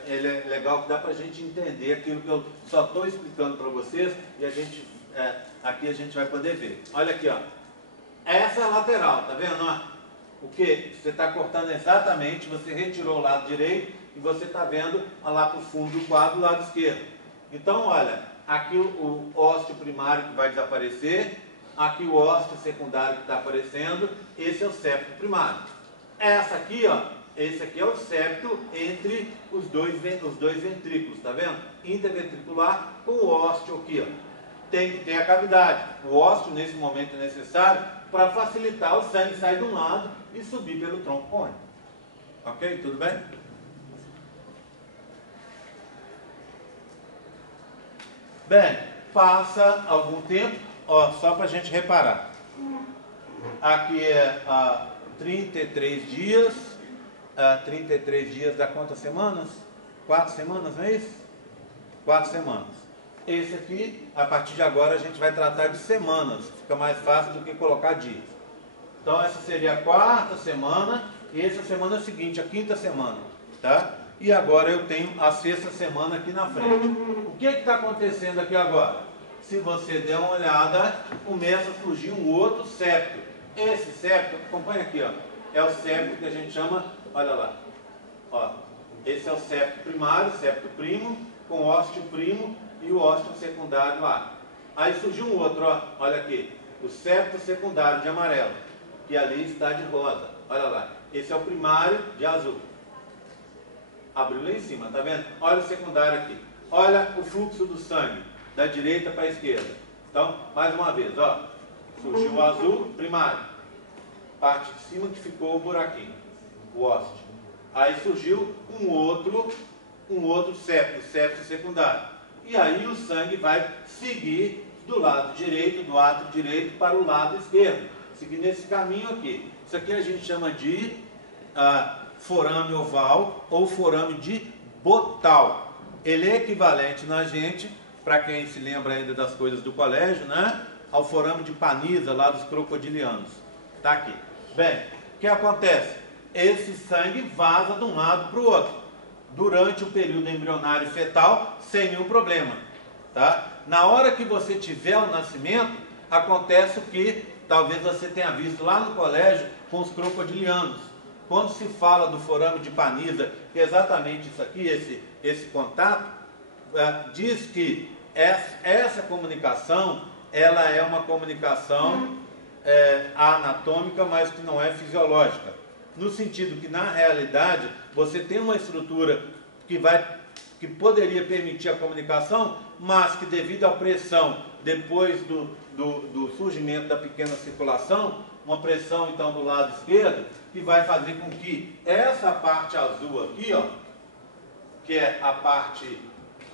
ele é legal que dá para a gente entender aquilo que eu só estou explicando para vocês e a gente, aqui a gente vai poder ver. Olha aqui, ó. Essa é a lateral, tá vendo? Ó? O que? Você está cortando exatamente, você retirou o lado direito e você está vendo lá para o fundo do quadro, o lado esquerdo. Então, olha, aqui o ósseo primário que vai desaparecer, aqui o ósseo secundário que está aparecendo, esse é o septo primário. Essa aqui, ó, esse aqui é o septo entre os dois ventrículos, tá vendo? Interventricular com o ósseo aqui, ó. Tem que ter a cavidade. O ósseo, nesse momento, é necessário para facilitar o sangue sair de um lado e subir pelo tronco cônico. Ok? Tudo bem? Bem, passa algum tempo, ó, só para a gente reparar. Aqui é 33 dias. 33 dias dá quantas semanas? 4 semanas, não é isso? 4 semanas. Esse aqui, a partir de agora, a gente vai tratar de semanas. Fica mais fácil do que colocar dias. Então, essa seria a 4ª semana. E essa semana é a seguinte, a 5ª semana. Tá? E agora eu tenho a 6ª semana aqui na frente. O que está acontecendo aqui agora? Se você der uma olhada, começa a surgir um outro septo. Esse septo, acompanha aqui, ó, é o septo que a gente chama, olha lá. Ó, esse é o septo primário, septo primo, com ósteo primo e o ósteo secundário lá. Aí surgiu um outro, ó, olha aqui, o septo secundário de amarelo, que ali está de rosa. Olha lá, esse é o primário de azul. Abriu lá em cima, tá vendo? Olha o secundário aqui. Olha o fluxo do sangue, da direita para a esquerda. Então, mais uma vez, ó, surgiu o azul primário. Parte de cima que ficou o buraquinho, o ósteo. Aí surgiu um outro septo, septo secundário. E aí o sangue vai seguir do lado direito, do átrio direito para o lado esquerdo. Seguir nesse caminho aqui. Isso aqui a gente chama de forame oval ou forame de Botal. Ele é equivalente na gente, para quem se lembra ainda das coisas do colégio, né, ao forame de Paniza, lá dos crocodilianos. Está aqui. Bem, o que acontece? Esse sangue vaza de um lado para o outro durante o período embrionário e fetal, sem nenhum problema. Tá? Na hora que você tiver o nascimento, acontece o que talvez você tenha visto lá no colégio com os crocodilianos. Quando se fala do forame de Paniza, que é exatamente isso aqui, esse contato, diz que essa comunicação, ela é uma comunicação anatômica, mas que não é fisiológica. No sentido que, na realidade, você tem uma estrutura que poderia permitir a comunicação, mas que, devido à pressão, depois do surgimento da pequena circulação, uma pressão, então, do lado esquerdo, que vai fazer com que essa parte azul aqui, ó, que é a parte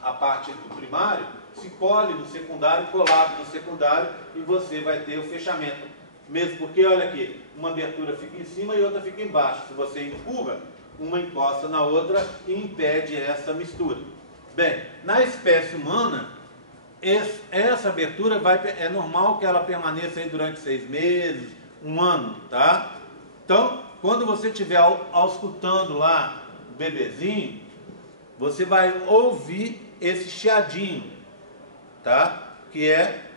do primário, se cole no secundário, colado no secundário, e você vai ter o fechamento. Mesmo porque, olha aqui, uma abertura fica em cima e outra fica embaixo. Se você empurra, uma encosta na outra e impede essa mistura. Bem, na espécie humana, essa abertura é normal que ela permaneça aí durante 6 meses, 1 ano, tá? Então, quando você estiver auscultando lá o bebezinho, você vai ouvir esse chiadinho, tá? Que é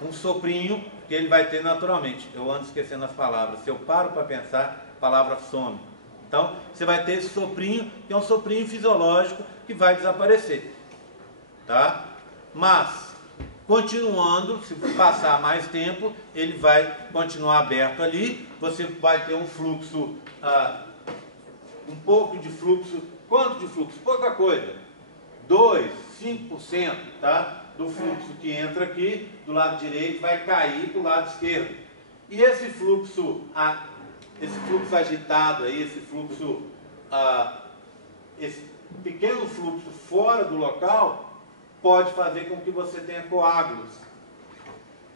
um soprinho que ele vai ter naturalmente. Eu ando esquecendo as palavras. Se eu paro para pensar, a palavra some. Então, você vai ter esse soprinho, que é um soprinho fisiológico que vai desaparecer. Tá? Mas, continuando, se passar mais tempo, ele vai continuar aberto ali. Você vai ter um fluxo, um pouco de fluxo. Quanto de fluxo? Pouca coisa. 2, 5%, tá? Do fluxo que entra aqui, do lado direito, vai cair para o lado esquerdo. E esse fluxo agitado aí, esse pequeno fluxo fora do local, pode fazer com que você tenha coágulos.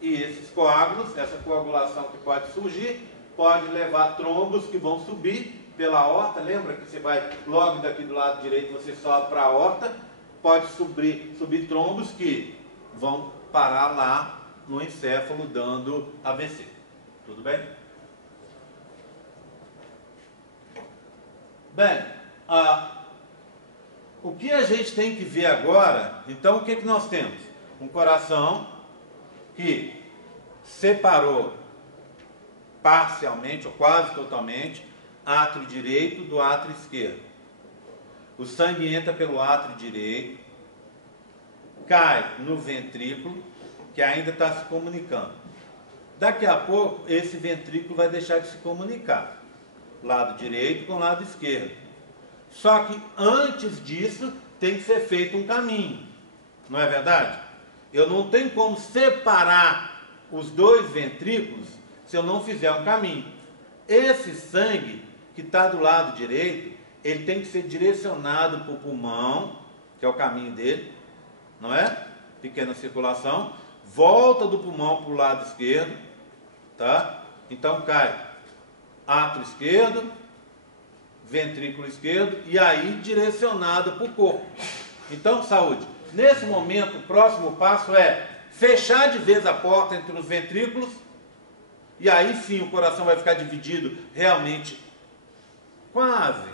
E esses coágulos, essa coagulação que pode surgir, pode levar trombos que vão subir pela aorta, lembra que você vai logo daqui do lado direito, você sobe para a aorta, pode subir trombos que vão parar lá no encéfalo dando AVC. Tudo bem? Bem, o que a gente tem que ver agora, então o que nós temos? Um coração que separou parcialmente ou quase totalmente átrio direito do átrio esquerdo. O sangue entra pelo átrio direito, cai no ventrículo, que ainda está se comunicando. Daqui a pouco, esse ventrículo vai deixar de se comunicar, lado direito com o lado esquerdo. Só que antes disso, tem que ser feito um caminho, não é verdade? Eu não tenho como separar os dois ventrículos se eu não fizer um caminho. Esse sangue que está do lado direito, ele tem que ser direcionado para o pulmão, que é o caminho dele, não é? Pequena circulação, volta do pulmão para o lado esquerdo, tá? Então cai átrio esquerdo, ventrículo esquerdo, e aí direcionado para o corpo. Então, saúde. Nesse momento, o próximo passo é fechar de vez a porta entre os ventrículos, e aí sim o coração vai ficar dividido realmente, quase,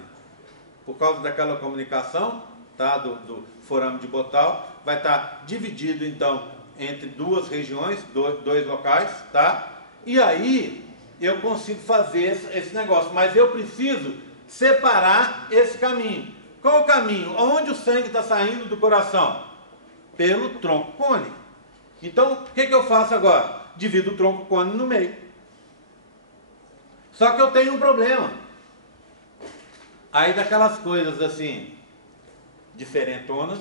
por causa daquela comunicação, tá, do forame de Botal, vai estar dividido então entre duas regiões, dois locais, tá? E aí eu consigo fazer esse negócio, mas eu preciso separar esse caminho. Qual o caminho? Onde o sangue está saindo do coração? Pelo tronco cônico. Então, o que eu faço agora? Divido o tronco cônico no meio. Só que eu tenho um problema. Aí daquelas coisas assim, diferentonas,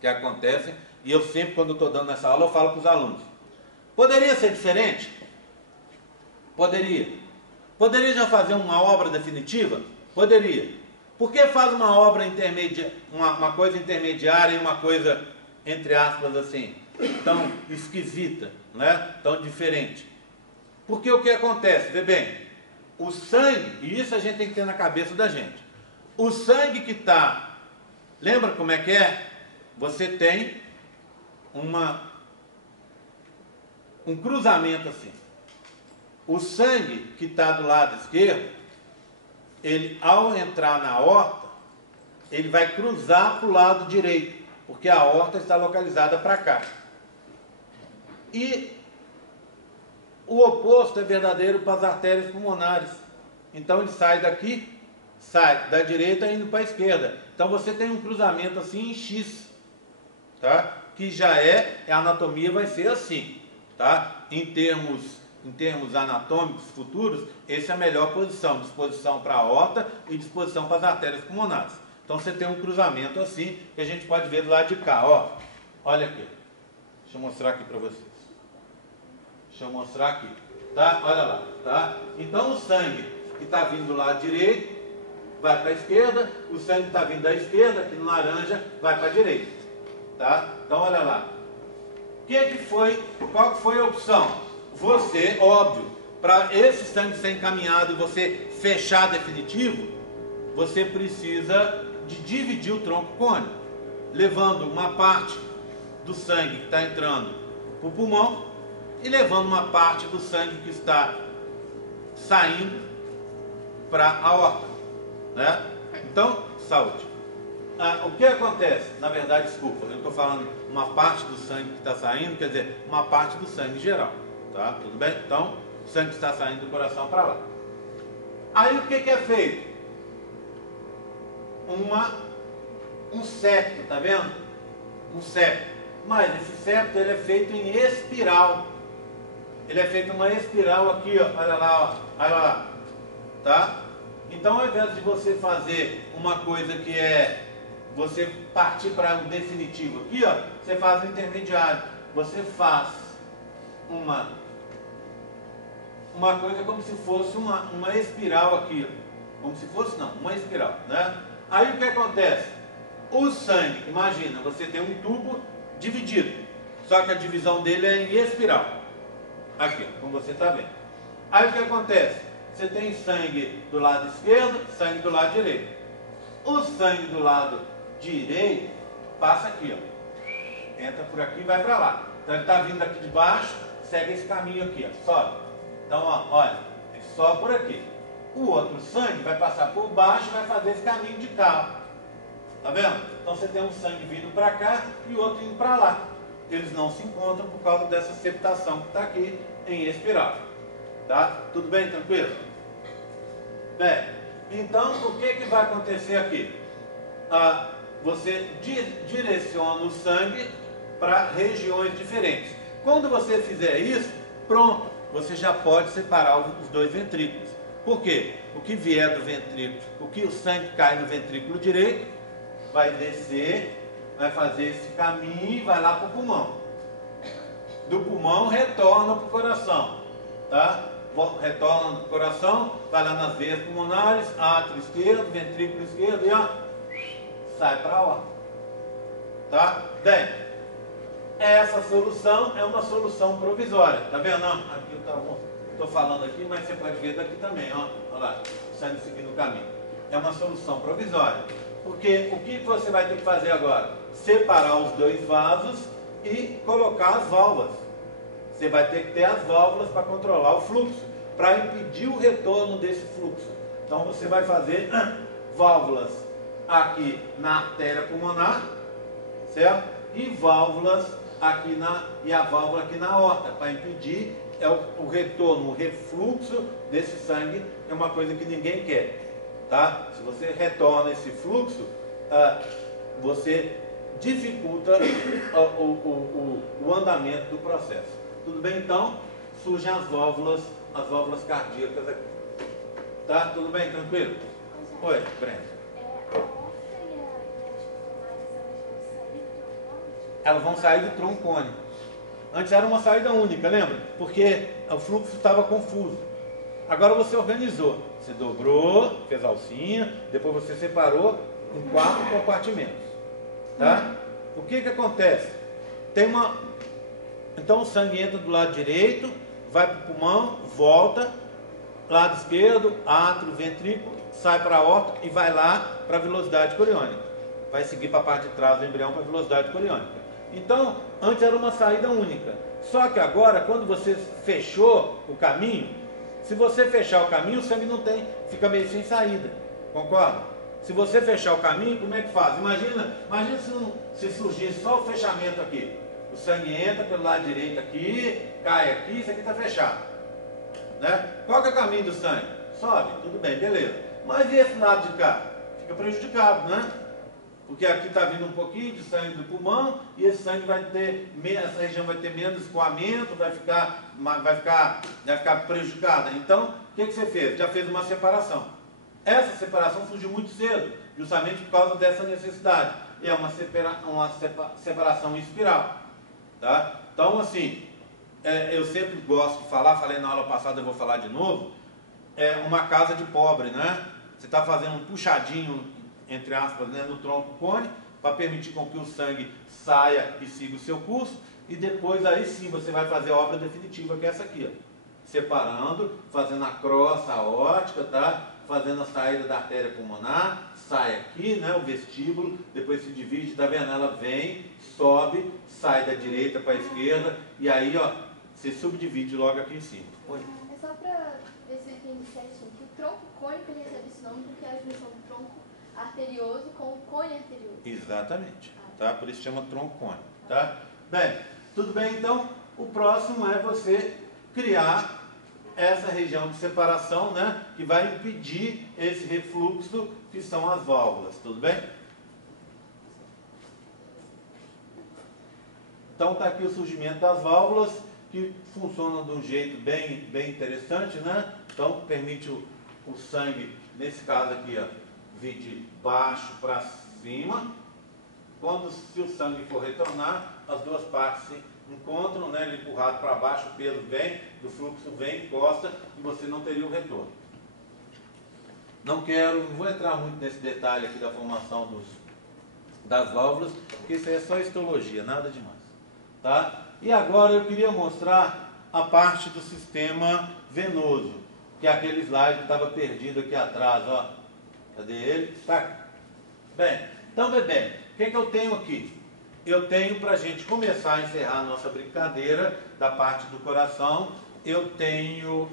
que acontecem, e eu sempre, quando estou dando essa aula, eu falo para os alunos. Poderia ser diferente? Poderia. Poderia já fazer uma obra definitiva? Poderia. Por que faz uma obra intermediária, uma coisa intermediária e uma coisa, entre aspas, assim, tão esquisita, né? Tão diferente? Porque o que acontece? Vê bem, o sangue, e isso a gente tem que ter na cabeça da gente, o sangue que está, lembra como é que é? Você tem um cruzamento assim. O sangue que está do lado esquerdo, ele ao entrar na aorta, ele vai cruzar para o lado direito, porque a aorta está localizada para cá. E o oposto é verdadeiro para as artérias pulmonares. Então ele sai daqui, sai da direita indo para a esquerda. Então você tem um cruzamento assim em X, tá? Que já a anatomia vai ser assim, tá? Em termos anatômicos futuros, essa é a melhor posição, disposição para a aorta e disposição para as artérias pulmonares. Então você tem um cruzamento assim, que a gente pode ver do lado de cá, ó. Olha aqui. Deixa eu mostrar aqui para vocês. Deixa eu mostrar aqui, tá? Olha lá, tá? Então o sangue que está vindo do lado direito vai para a esquerda, o sangue que está vindo da esquerda, aqui no laranja, vai para a direita, tá? Então olha lá. Qual que foi a opção? Você, óbvio, para esse sangue ser encaminhado e você fechar definitivo, você precisa de dividir o tronco cônico, levando uma parte do sangue que está entrando para o pulmão e levando uma parte do sangue que está saindo para a aorta, né? Então, saúde. O que acontece? Na verdade, desculpa, eu estou falando uma parte do sangue que está saindo, quer dizer, uma parte do sangue geral, tá? Tudo bem? Então, o sangue está saindo do coração para lá. Aí o que é feito? Um septo, tá vendo? Um septo. Mas esse septo ele é feito em espiral. Ele é feito uma espiral aqui, ó. Olha lá, ó. Olha lá. Tá? Então, ao invés de você fazer uma coisa que é você partir para um definitivo aqui, ó, você faz um intermediário. Você faz uma coisa como se fosse uma espiral aqui, ó. Como se fosse, não, uma espiral, né? Aí o que acontece? O sangue, imagina, você tem um tubo dividido, só que a divisão dele é em espiral. Aqui, como você está vendo. Aí o que acontece? Você tem sangue do lado esquerdo, sangue do lado direito. O sangue do lado direito passa aqui, ó. Entra por aqui e vai para lá. Então ele está vindo aqui de baixo, segue esse caminho aqui, ó, sobe. Então, ó, olha, ele sobe por aqui. O outro sangue vai passar por baixo e vai fazer esse caminho de cá, ó. Tá vendo? Então você tem um sangue vindo para cá e o outro indo para lá. Eles não se encontram por causa dessa septação que está aqui em espiral. Tá? Tudo bem? Tranquilo? Bem, então o que vai acontecer aqui? Você direciona o sangue para regiões diferentes. Quando você fizer isso, pronto, você já pode separar os dois ventrículos. Por quê? O que vier do ventrículo, o que o sangue cai no ventrículo direito, vai descer, vai fazer esse caminho e vai lá para o pulmão. Do pulmão retorna para o coração, tá? Retorna para o coração, vai lá nas veias pulmonares, átrio esquerdo, ventrículo esquerdo e ó, sai para a aorta. Tá? Bem, essa solução é uma solução provisória, tá vendo? Aqui eu estou falando aqui, mas você pode ver daqui também, ó. Olha lá, saindo seguindo o caminho. É uma solução provisória. Porque o que você vai ter que fazer agora? Separar os dois vasos e colocar as válvulas. Você vai ter que ter as válvulas para controlar o fluxo, para impedir o retorno desse fluxo. Então você vai fazer válvulas aqui na artéria pulmonar, certo? E válvulas aqui e a válvula aqui na aorta, para impedir o retorno, o refluxo desse sangue, é uma coisa que ninguém quer. Tá? Se você retorna esse fluxo, você dificulta o andamento do processo. Tudo bem? Então, surgem as válvulas cardíacas aqui. Tá? Tudo bem? Tranquilo? Oi, Brenda. Elas vão sair do troncone. Antes era uma saída única, lembra? Porque o fluxo estava confuso. Agora você organizou. Você dobrou, fez a alcinha, depois você separou em 4 compartimentos. Tá? O que acontece? Então o sangue entra do lado direito, vai para o pulmão, volta, lado esquerdo, átrio, ventrículo, sai para a aorta e vai lá para a velocidade coriônica. Vai seguir para a parte de trás do embrião para a velocidade coriônica. Então, antes era uma saída única. Só que agora, quando você fechou o caminho, se você fechar o caminho, o sangue não fica meio sem saída. Concorda? Se você fechar o caminho, como é que faz? Imagina se surgisse só o fechamento aqui. O sangue entra pelo lado direito aqui, cai aqui, isso aqui está fechado. Né? Qual que é o caminho do sangue? Sobe, tudo bem, beleza. Mas e esse lado de cá? Fica prejudicado, né? Porque aqui está vindo um pouquinho de sangue do pulmão e esse sangue essa região vai ter menos escoamento, vai ficar prejudicada. Então, o que você fez? Já fez uma separação. Essa separação surgiu muito cedo, justamente por causa dessa necessidade. E é uma separação em espiral. Tá? Então, assim, eu sempre gosto de falar, falei na aula passada, eu vou falar de novo, é uma casa de pobre, né? Você está fazendo um puxadinho, entre aspas, né, no tronco cone, para permitir com que o sangue saia e siga o seu curso, e depois aí sim você vai fazer a obra definitiva, que é essa aqui, ó. Separando, fazendo a crosta aórtica, tá? Fazendo a saída da artéria pulmonar, sai aqui, né, o vestíbulo, depois se divide, tá vendo? Ela vem, sobe, sai da direita para a esquerda, e aí, ó, você subdivide logo aqui em cima. Oi. É só para ver se eu entendi certinho, que o tronco cônico recebe esse nome porque é a junção do tronco arterioso com o cone arterioso. Exatamente, tá? Por isso chama tronco cone, tá? Bem, tudo bem então? O próximo é você criar essa região de separação, né? Que vai impedir esse refluxo, que são as válvulas, tudo bem? Então está aqui o surgimento das válvulas, que funcionam de um jeito bem interessante, né? Então permite o sangue, nesse caso aqui, ó, vir de baixo para cima. Se o sangue for retornar, as duas partes se encontram, né? Ele empurrado para baixo, o peso vem, o fluxo vem, encosta, e você não teria o retorno. Não vou entrar muito nesse detalhe aqui da formação das válvulas, porque isso aí é só histologia, nada demais. Tá? E agora eu queria mostrar a parte do sistema venoso. que é aquele slide que estava perdido aqui atrás, ó. Cadê ele? Tá. Bem, então, bem, o que eu tenho aqui? Eu tenho, para a gente começar a encerrar a nossa brincadeira da parte do coração, eu tenho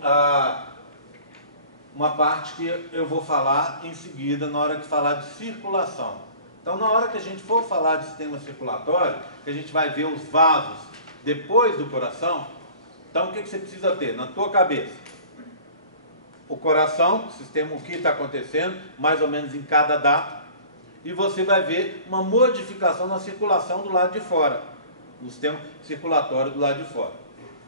uma parte que eu vou falar em seguida, na hora de falar de circulação. Então, na hora que a gente for falar de sistema circulatório, que a gente vai ver os vasos depois do coração, então o que você precisa ter na tua cabeça? O coração, o sistema, o que está acontecendo, mais ou menos em cada data, e você vai ver uma modificação na circulação do lado de fora, no sistema circulatório do lado de fora.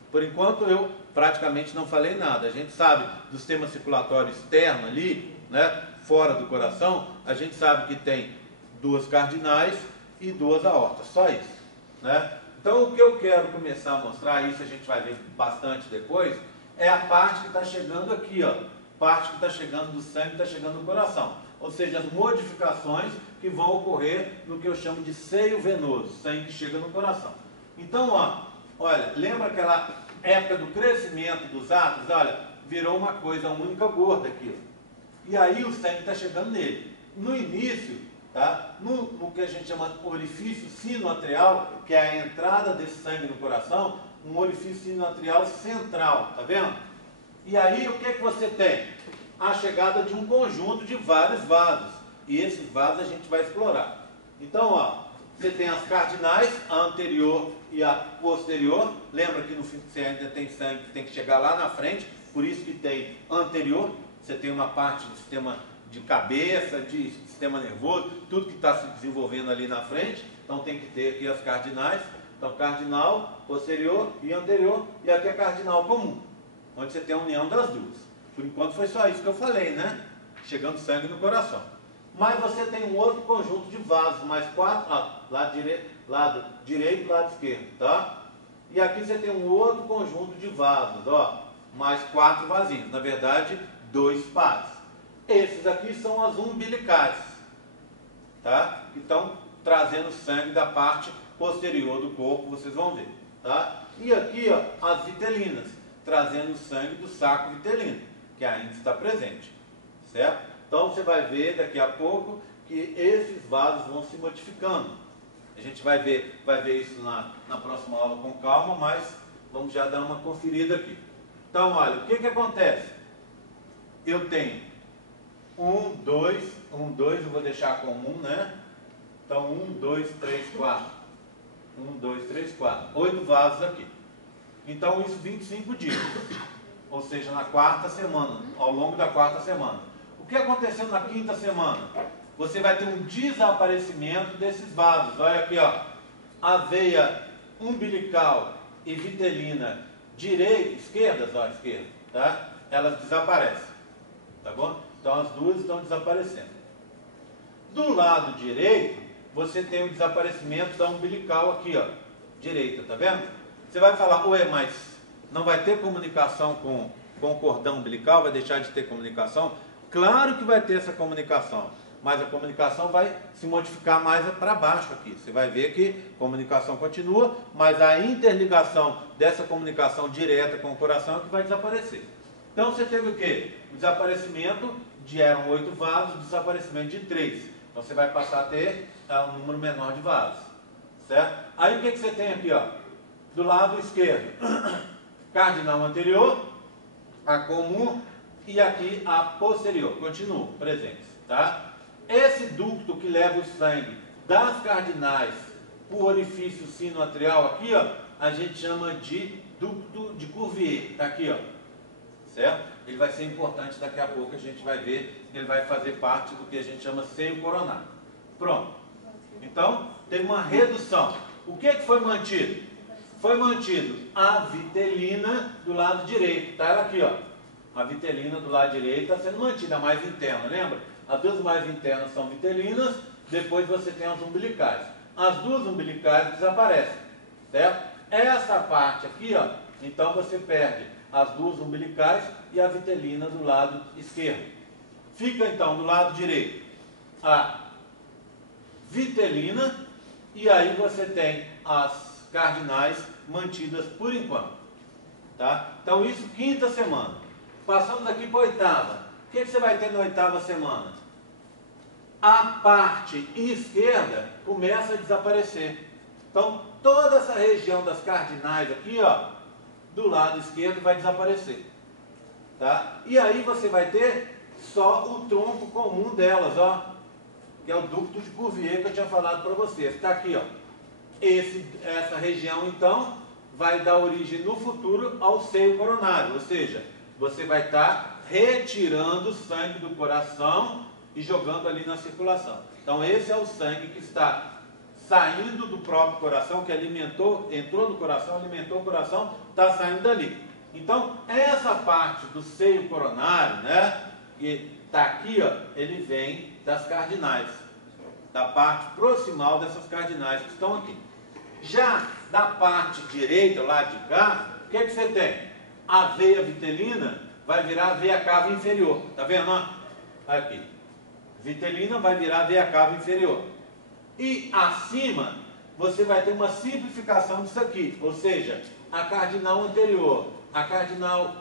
Por enquanto eu praticamente não falei nada. A gente sabe do sistema circulatório externo ali, né, fora do coração, a gente sabe que tem 2 cardinais e 2 aortas, só isso, né? Então o que eu quero começar a mostrar, isso a gente vai ver bastante depois, é a parte que está chegando aqui, ó, parte que está chegando do sangue, está chegando do coração. Ou seja, as modificações que vão ocorrer no que eu chamo de seio venoso, sangue que chega no coração. Então, ó, olha, lembra aquela época do crescimento dos átomos? Olha, virou uma coisa única gorda aqui, ó. E aí o sangue está chegando nele. No início, tá? No que a gente chama de orifício sinoatrial, que é a entrada desse sangue no coração, um orifício sinoatrial central, tá vendo? E aí o que você tem? A chegada de um conjunto de vários vasos. E esses vasos a gente vai explorar. Então, ó, você tem as cardinais, a anterior e a posterior. Lembra que no fim você ainda tem sangue que tem que chegar lá na frente, por isso que tem anterior. Você tem uma parte do sistema de cabeça, de sistema nervoso, tudo que está se desenvolvendo ali na frente. Então tem que ter aqui as cardinais. Então cardinal, posterior e anterior. E aqui é cardinal comum, onde você tem a união das duas. Por enquanto foi só isso que eu falei, né? Chegando sangue no coração. Mas você tem um outro conjunto de vasos, mais 4, lado direito e lado esquerdo, tá? E aqui você tem um outro conjunto de vasos, ó, mais 4 vasinhos. Na verdade, 2 pares. Esses aqui são as umbilicais, tá? Que estão trazendo sangue da parte posterior do corpo, vocês vão ver, tá? E aqui, ó, as vitelinas, trazendo sangue do saco vitelino, que ainda está presente, certo? Então você vai ver daqui a pouco que esses vasos vão se modificando. A gente vai ver isso na próxima aula com calma, mas vamos já dar uma conferida aqui. Então, olha, o que acontece? Eu tenho 1, 2, eu vou deixar com 1, né? Então, 1, 2, 3, 4. 1, 2, 3, 4. 8 vasos aqui. Então, isso 25 dias. Ou seja, na 4ª semana, ao longo da 4ª semana. O que aconteceu na 5ª semana? Você vai ter um desaparecimento desses vasos. Olha aqui, ó. A veia umbilical e vitelina esquerda, tá? Elas desaparecem, tá bom? Então as duas estão desaparecendo. Do lado direito, você tem o desaparecimento da umbilical aqui, ó, direita, tá vendo? Você vai falar, ué, mas não vai ter comunicação com o cordão umbilical, vai deixar de ter comunicação? Claro que vai ter essa comunicação, mas a comunicação vai se modificar mais para baixo aqui. Você vai ver que a comunicação continua, mas a interligação dessa comunicação direta com o coração é que vai desaparecer. Então você teve o quê? O desaparecimento eram 8 vasos, o desaparecimento de 3. Então você vai passar a ter um número menor de vasos, certo? Aí o que você tem aqui, ó? Do lado esquerdo, cardinal anterior, a comum, e aqui a posterior, continuam presentes, tá? Esse ducto que leva o sangue das cardinais para o orifício sinoatrial aqui, ó, a gente chama de ducto de Cuvier, tá aqui, ó, certo? Ele vai ser importante daqui a pouco, a gente vai ver que ele vai fazer parte do que a gente chama seio coronário. Pronto. Então, teve uma redução. O que foi mantido? Foi mantido a vitelina do lado direito, tá? Ela aqui, ó. A vitelina do lado direito está sendo mantida, a mais interna, lembra? As duas mais internas são vitelinas, depois você tem as umbilicais. As duas umbilicais desaparecem, certo? Essa parte aqui, ó, então você perde as duas umbilicais e a vitelina do lado esquerdo. Fica então do lado direito a vitelina e aí você tem as cardinais mantidas por enquanto, tá? Então isso 5ª semana. Passamos aqui para a oitava. O que você vai ter na oitava semana? A parte esquerda começa a desaparecer. Então, toda essa região das cardinais aqui, ó, do lado esquerdo vai desaparecer. Tá? E aí você vai ter só o tronco comum delas, ó, que é o ducto de Cuvier que eu tinha falado para vocês. Está aqui, ó. Essa região, então, vai dar origem no futuro ao seio coronário, ou seja, você vai estar retirando o sangue do coração e jogando ali na circulação. Então, esse é o sangue que está saindo do próprio coração, que alimentou, entrou no coração, alimentou o coração, está saindo dali. Então, essa parte do seio coronário, né, que está aqui, ó, ele vem das cardinais, da parte proximal dessas cardinais que estão aqui. Já da parte direita, lá de cá, o que você tem? A veia vitelina vai virar a veia cava inferior. Está vendo? Ó? Aqui. Vitelina vai virar a veia cava inferior. E acima, você vai ter uma simplificação disso aqui. Ou seja, a cardinal anterior, a cardinal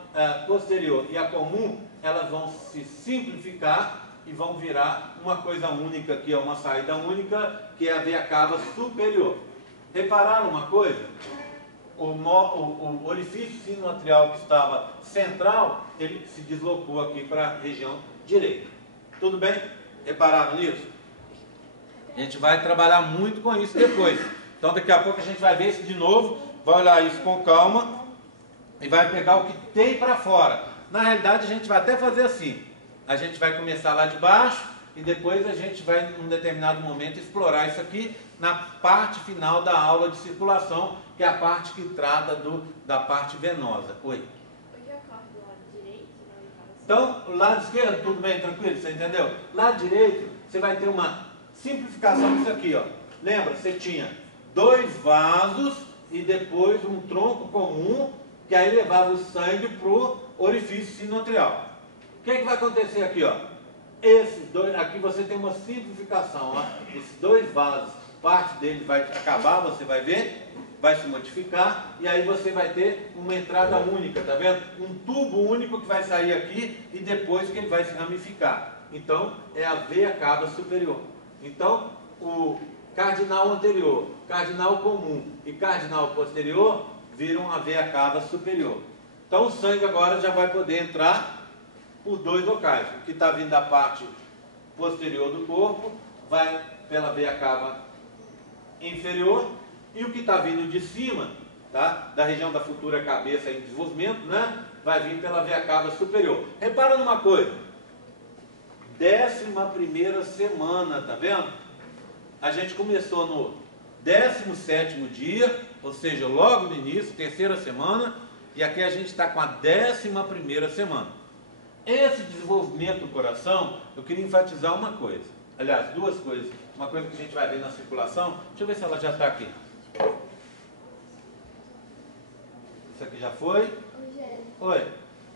posterior e a comum, elas vão se simplificar e vão virar uma coisa única aqui, uma saída única, que é a veia cava superior. Repararam uma coisa? O orifício sinoatrial que estava central, ele se deslocou aqui para a região direita. Tudo bem? Repararam nisso? A gente vai trabalhar muito com isso depois. Então daqui a pouco a gente vai ver isso de novo, vai olhar isso com calma e vai pegar o que tem para fora. Na realidade a gente vai até fazer assim. A gente vai começar lá de baixo e depois a gente vai, num determinado momento, explorar isso aqui na parte final da aula de circulação, que é a parte que trata da parte venosa. Oi? Hoje eu corto do lado direito, então, o lado esquerdo, tudo bem, tranquilo, você entendeu? Lado direito, você vai ter uma simplificação disso aqui, ó. Lembra, você tinha 2 vasos e depois um tronco comum, que aí levava o sangue para o orifício sinoatrial. O que é que vai acontecer aqui, ó? Aqui você tem uma simplificação, ó. Esses 2 vasos, parte dele vai acabar, você vai ver, vai se modificar, e aí você vai ter uma entrada única, tá vendo? Um tubo único que vai sair aqui e depois que ele vai se ramificar. Então, é a veia cava superior. Então, o cardinal anterior, cardinal comum e cardinal posterior viram a veia cava superior. Então, o sangue agora já vai poder entrar por 2 locais. O que está vindo da parte posterior do corpo vai pela veia cava inferior, e o que está vindo de cima, tá, da região da futura cabeça em desenvolvimento, né, vai vir pela veia cava superior. Repara numa coisa, 11ª semana, tá vendo? A gente começou no 17º dia, ou seja, logo no início, 3ª semana, e aqui a gente está com a 11ª semana. Esse desenvolvimento do coração, eu queria enfatizar uma coisa, aliás, 2 coisas. Uma coisa que a gente vai ver na circulação, deixa eu ver se ela já está aqui. Isso aqui já foi? Oi.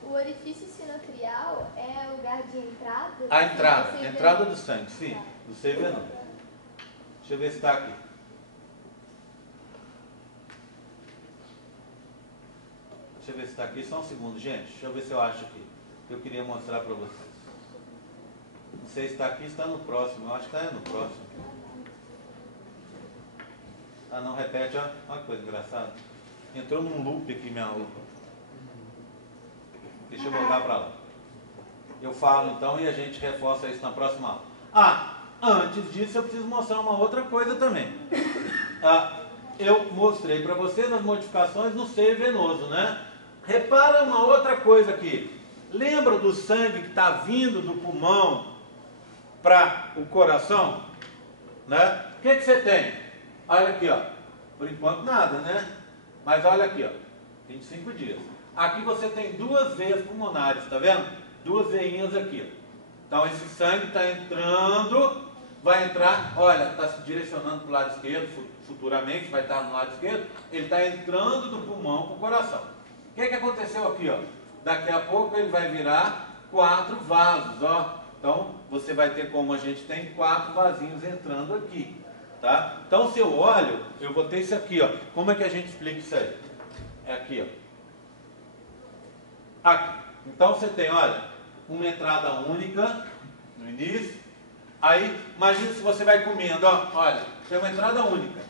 O orifício sinoatrial é o lugar de entrada? A entrada do sangue, sim, do seio venoso. Deixa eu ver se está aqui. Deixa eu ver se está aqui, só um segundo, gente. Deixa eu ver se eu acho aqui. Eu queria mostrar para vocês. Não sei se está aqui, está no próximo. Eu acho que está no próximo. Ah, não, repete, ó. Olha que coisa engraçada. Entrou num loop aqui minha aula. Deixa eu voltar para lá. Eu falo então e a gente reforça isso na próxima aula. Ah, antes disso eu preciso mostrar uma outra coisa também. Eu mostrei para vocês as modificações no seio venoso, né? Repara uma outra coisa aqui. Lembra do sangue que está vindo do pulmão para o coração? Né? O que você tem? Olha aqui, ó. Por enquanto nada, né? Mas olha aqui, ó. 25 dias. Aqui você tem 2 veias pulmonares, tá vendo? 2 veinhas aqui, ó. Então esse sangue está entrando, vai entrar, olha, está se direcionando para o lado esquerdo, futuramente vai estar no lado esquerdo, ele está entrando do pulmão para o coração. O que aconteceu aqui, ó? Daqui a pouco ele vai virar 4 vasos, ó. Então você vai ter, como a gente tem, 4 vasinhos entrando aqui, tá? Então se eu olho, eu vou ter isso aqui, ó. Como é que a gente explica isso aí? É aqui, ó. Aqui. Então você tem, olha, uma entrada única no início. Aí, imagina se você vai comendo, ó, olha, tem uma entrada única.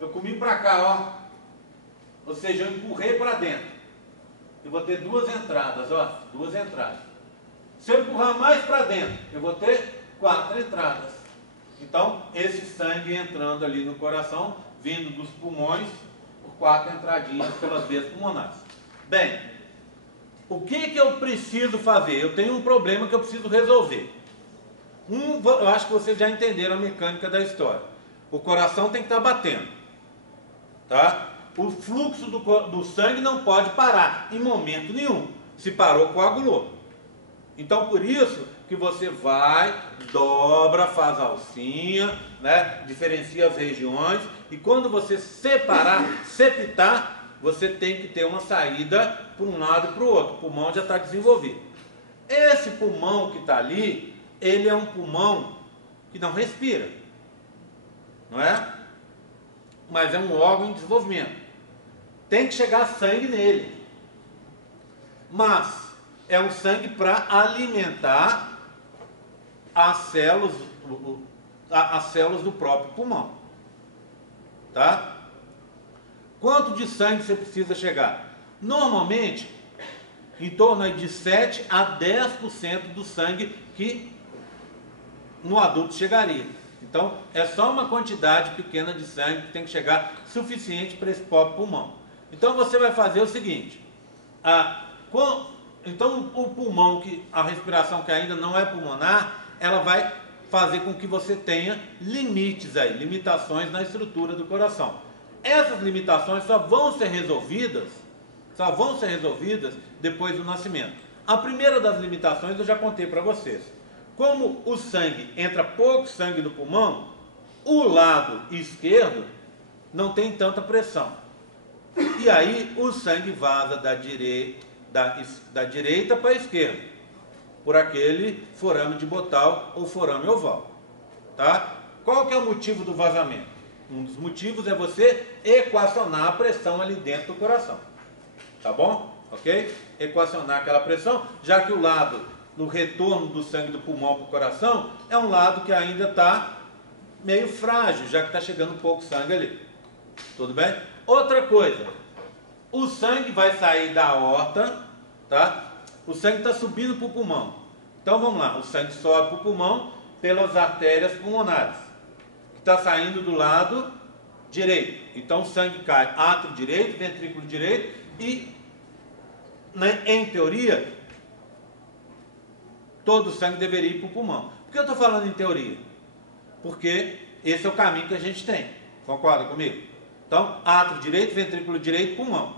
Eu comi para cá, ó. Ou seja, eu empurrei para dentro. Eu vou ter duas entradas, ó, duas entradas. Se eu empurrar mais para dentro, eu vou ter 4 entradas. Então, esse sangue entrando ali no coração, vindo dos pulmões, por 4 entradinhas pelas veias pulmonares. Bem, o que eu preciso fazer? Eu tenho um problema que eu preciso resolver. Eu acho que vocês já entenderam a mecânica da história. O coração tem que estar batendo, tá? O fluxo do sangue não pode parar em momento nenhum. Se parou, coagulou. Então, por isso que você vai, dobra, faz a alcinha, né? Diferencia as regiões, e quando você separar, septar, você tem que ter uma saída para um lado e para o outro. O pulmão já está desenvolvido. Esse pulmão que está ali, ele é um pulmão que não respira, não é? Mas é um órgão em desenvolvimento. Tem que chegar sangue nele. Mas é um sangue para alimentar as células do próprio pulmão. Tá? Quanto de sangue você precisa chegar? Normalmente, em torno aí de 7 a 10% do sangue que no adulto chegaria. Então, é só uma quantidade pequena de sangue que tem que chegar suficiente para esse próprio pulmão. Então, você vai fazer o seguinte. Então, o pulmão, a respiração que ainda não é pulmonar, ela vai fazer com que você tenha limites aí, limitações na estrutura do coração. Essas limitações só vão ser resolvidas depois do nascimento. A primeira das limitações eu já contei para vocês. Como o sangue, entra pouco sangue no pulmão, o lado esquerdo não tem tanta pressão. E aí o sangue vaza da direita para a esquerda, por aquele forame de Botal ou forame oval. Tá? Qual que é o motivo do vazamento? Um dos motivos é você equacionar a pressão ali dentro do coração. Tá bom? Ok? Equacionar aquela pressão, já que o lado no retorno do sangue do pulmão para o coração é um lado que ainda está meio frágil, já que está chegando pouco sangue ali. Tudo bem? Outra coisa, o sangue vai sair da aorta, tá? O sangue está subindo para o pulmão. Então vamos lá, o sangue sobe para o pulmão pelas artérias pulmonares, que está saindo do lado direito. Então o sangue cai átrio direito, ventrículo direito e, né, em teoria, todo o sangue deveria ir para o pulmão. Por que eu estou falando em teoria? Porque esse é o caminho que a gente tem. Concorda comigo? Então, átrio direito, ventrículo direito, pulmão,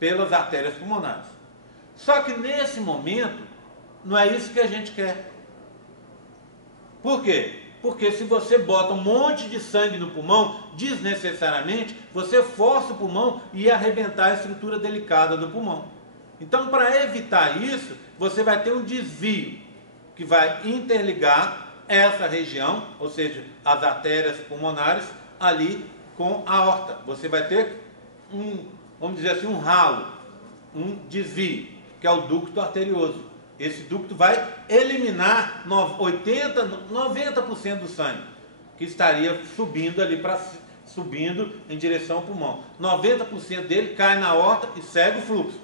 pelas artérias pulmonares. Só que nesse momento, não é isso que a gente quer. Por quê? Porque se você bota um monte de sangue no pulmão, desnecessariamente, você força o pulmão e arrebentar a estrutura delicada do pulmão. Então, para evitar isso, você vai ter um desvio que vai interligar essa região, ou seja, as artérias pulmonares, ali com a aorta. Você vai ter vamos dizer assim, um ralo, um desvio, que é o ducto arterioso. Esse ducto vai eliminar 90% do sangue que estaria subindo ali subindo em direção ao pulmão. 90% dele cai na aorta e segue o fluxo,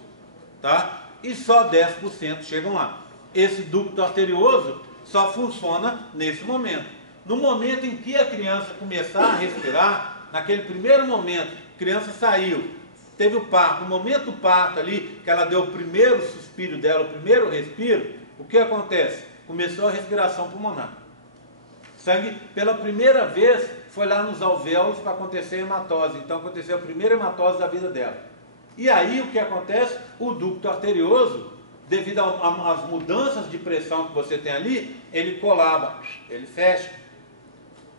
tá? E só 10% chegam lá. Esse ducto arterioso só funciona nesse momento. No momento em que a criança começar a respirar, naquele primeiro momento, a criança saiu, teve o parto, no momento do parto ali, que ela deu o primeiro suspiro dela, o primeiro respiro, o que acontece? Começou a respiração pulmonar. Sangue, pela primeira vez, foi lá nos alvéolos para acontecer a hematose. Então aconteceu a primeira hematose da vida dela. E aí o que acontece? O ducto arterioso, devido às mudanças de pressão que você tem ali, ele colaba, ele fecha.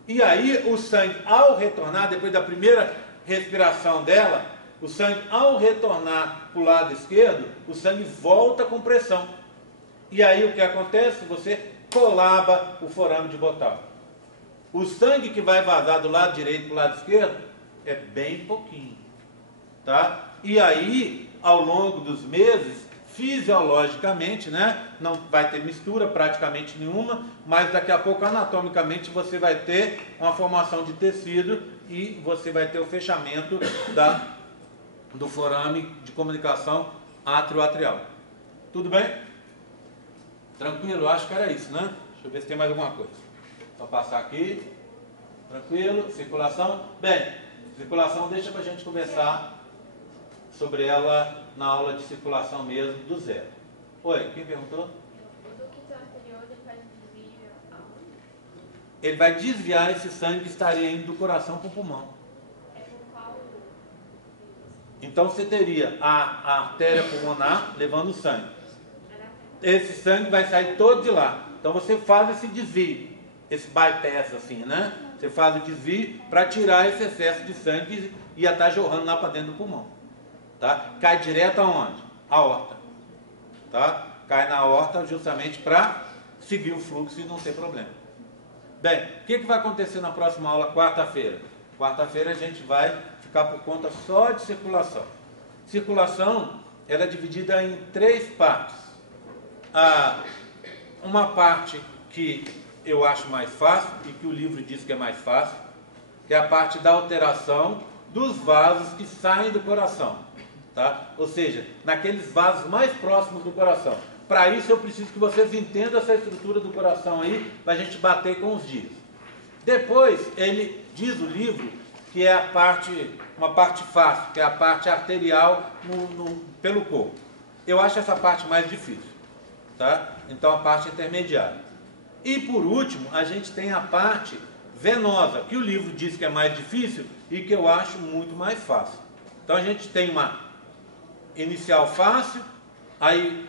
E aí o sangue, ao retornar, depois da primeira respiração dela, o sangue, ao retornar para o lado esquerdo, o sangue volta com pressão. E aí o que acontece? Você colaba o forame de Botal. O sangue que vai vazar do lado direito para o lado esquerdo é bem pouquinho, tá? E aí, ao longo dos meses, fisiologicamente, né? Não vai ter mistura praticamente nenhuma, mas daqui a pouco anatomicamente você vai ter uma formação de tecido e você vai ter o fechamento do forame de comunicação átrio-atrial. Tudo bem? Tranquilo? Acho que era isso, né? Deixa eu ver se tem mais alguma coisa. Só passar aqui. Tranquilo? Circulação? Bem, circulação deixa pra gente conversar sobre ela na aula de circulação mesmo, do zero. Oi, quem perguntou? O ducto arterioso ele faz desvio aonde? Ele vai desviar esse sangue que estaria indo do coração para o pulmão. É por qual? Então você teria a artéria pulmonar levando o sangue. Esse sangue vai sair todo de lá. Então você faz esse desvio, esse bypass assim, né? Você faz o desvio para tirar esse excesso de sangue e ia estar jorrando lá para dentro do pulmão. Tá? Cai direto aonde? A aorta. Tá? Cai na aorta justamente para seguir o fluxo e não ter problema. Bem, o que vai acontecer na próxima aula, quarta-feira? Quarta-feira a gente vai ficar por conta só de circulação. Circulação, ela é dividida em 3 partes. Uma parte que eu acho mais fácil e que o livro diz que é mais fácil, que é a parte da alteração dos vasos que saem do coração. Tá? Ou seja, naqueles vasos mais próximos do coração. Para isso eu preciso que vocês entendam essa estrutura do coração aí, para a gente bater com os dias. Depois, ele diz o livro que é uma parte fácil, que é a parte arterial pelo corpo. Eu acho essa parte mais difícil. Tá? Então a parte intermediária. E por último, a gente tem a parte venosa, que o livro diz que é mais difícil e que eu acho muito mais fácil. Então a gente tem uma inicial fácil, aí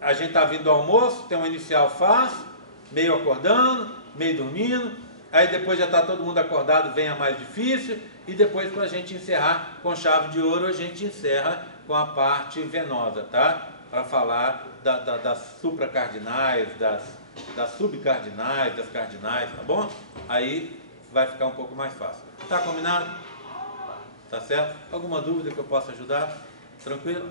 a gente está vindo ao almoço, tem uma inicial fácil, meio acordando, meio dormindo, aí depois já está todo mundo acordado, vem a mais difícil, e depois para a gente encerrar com chave de ouro, a gente encerra com a parte venosa, tá? Para falar das supracardinais, das subcardinais, das cardinais, tá bom? Aí vai ficar um pouco mais fácil. Tá combinado? Tá certo? Alguma dúvida que eu possa ajudar? Tranquilo?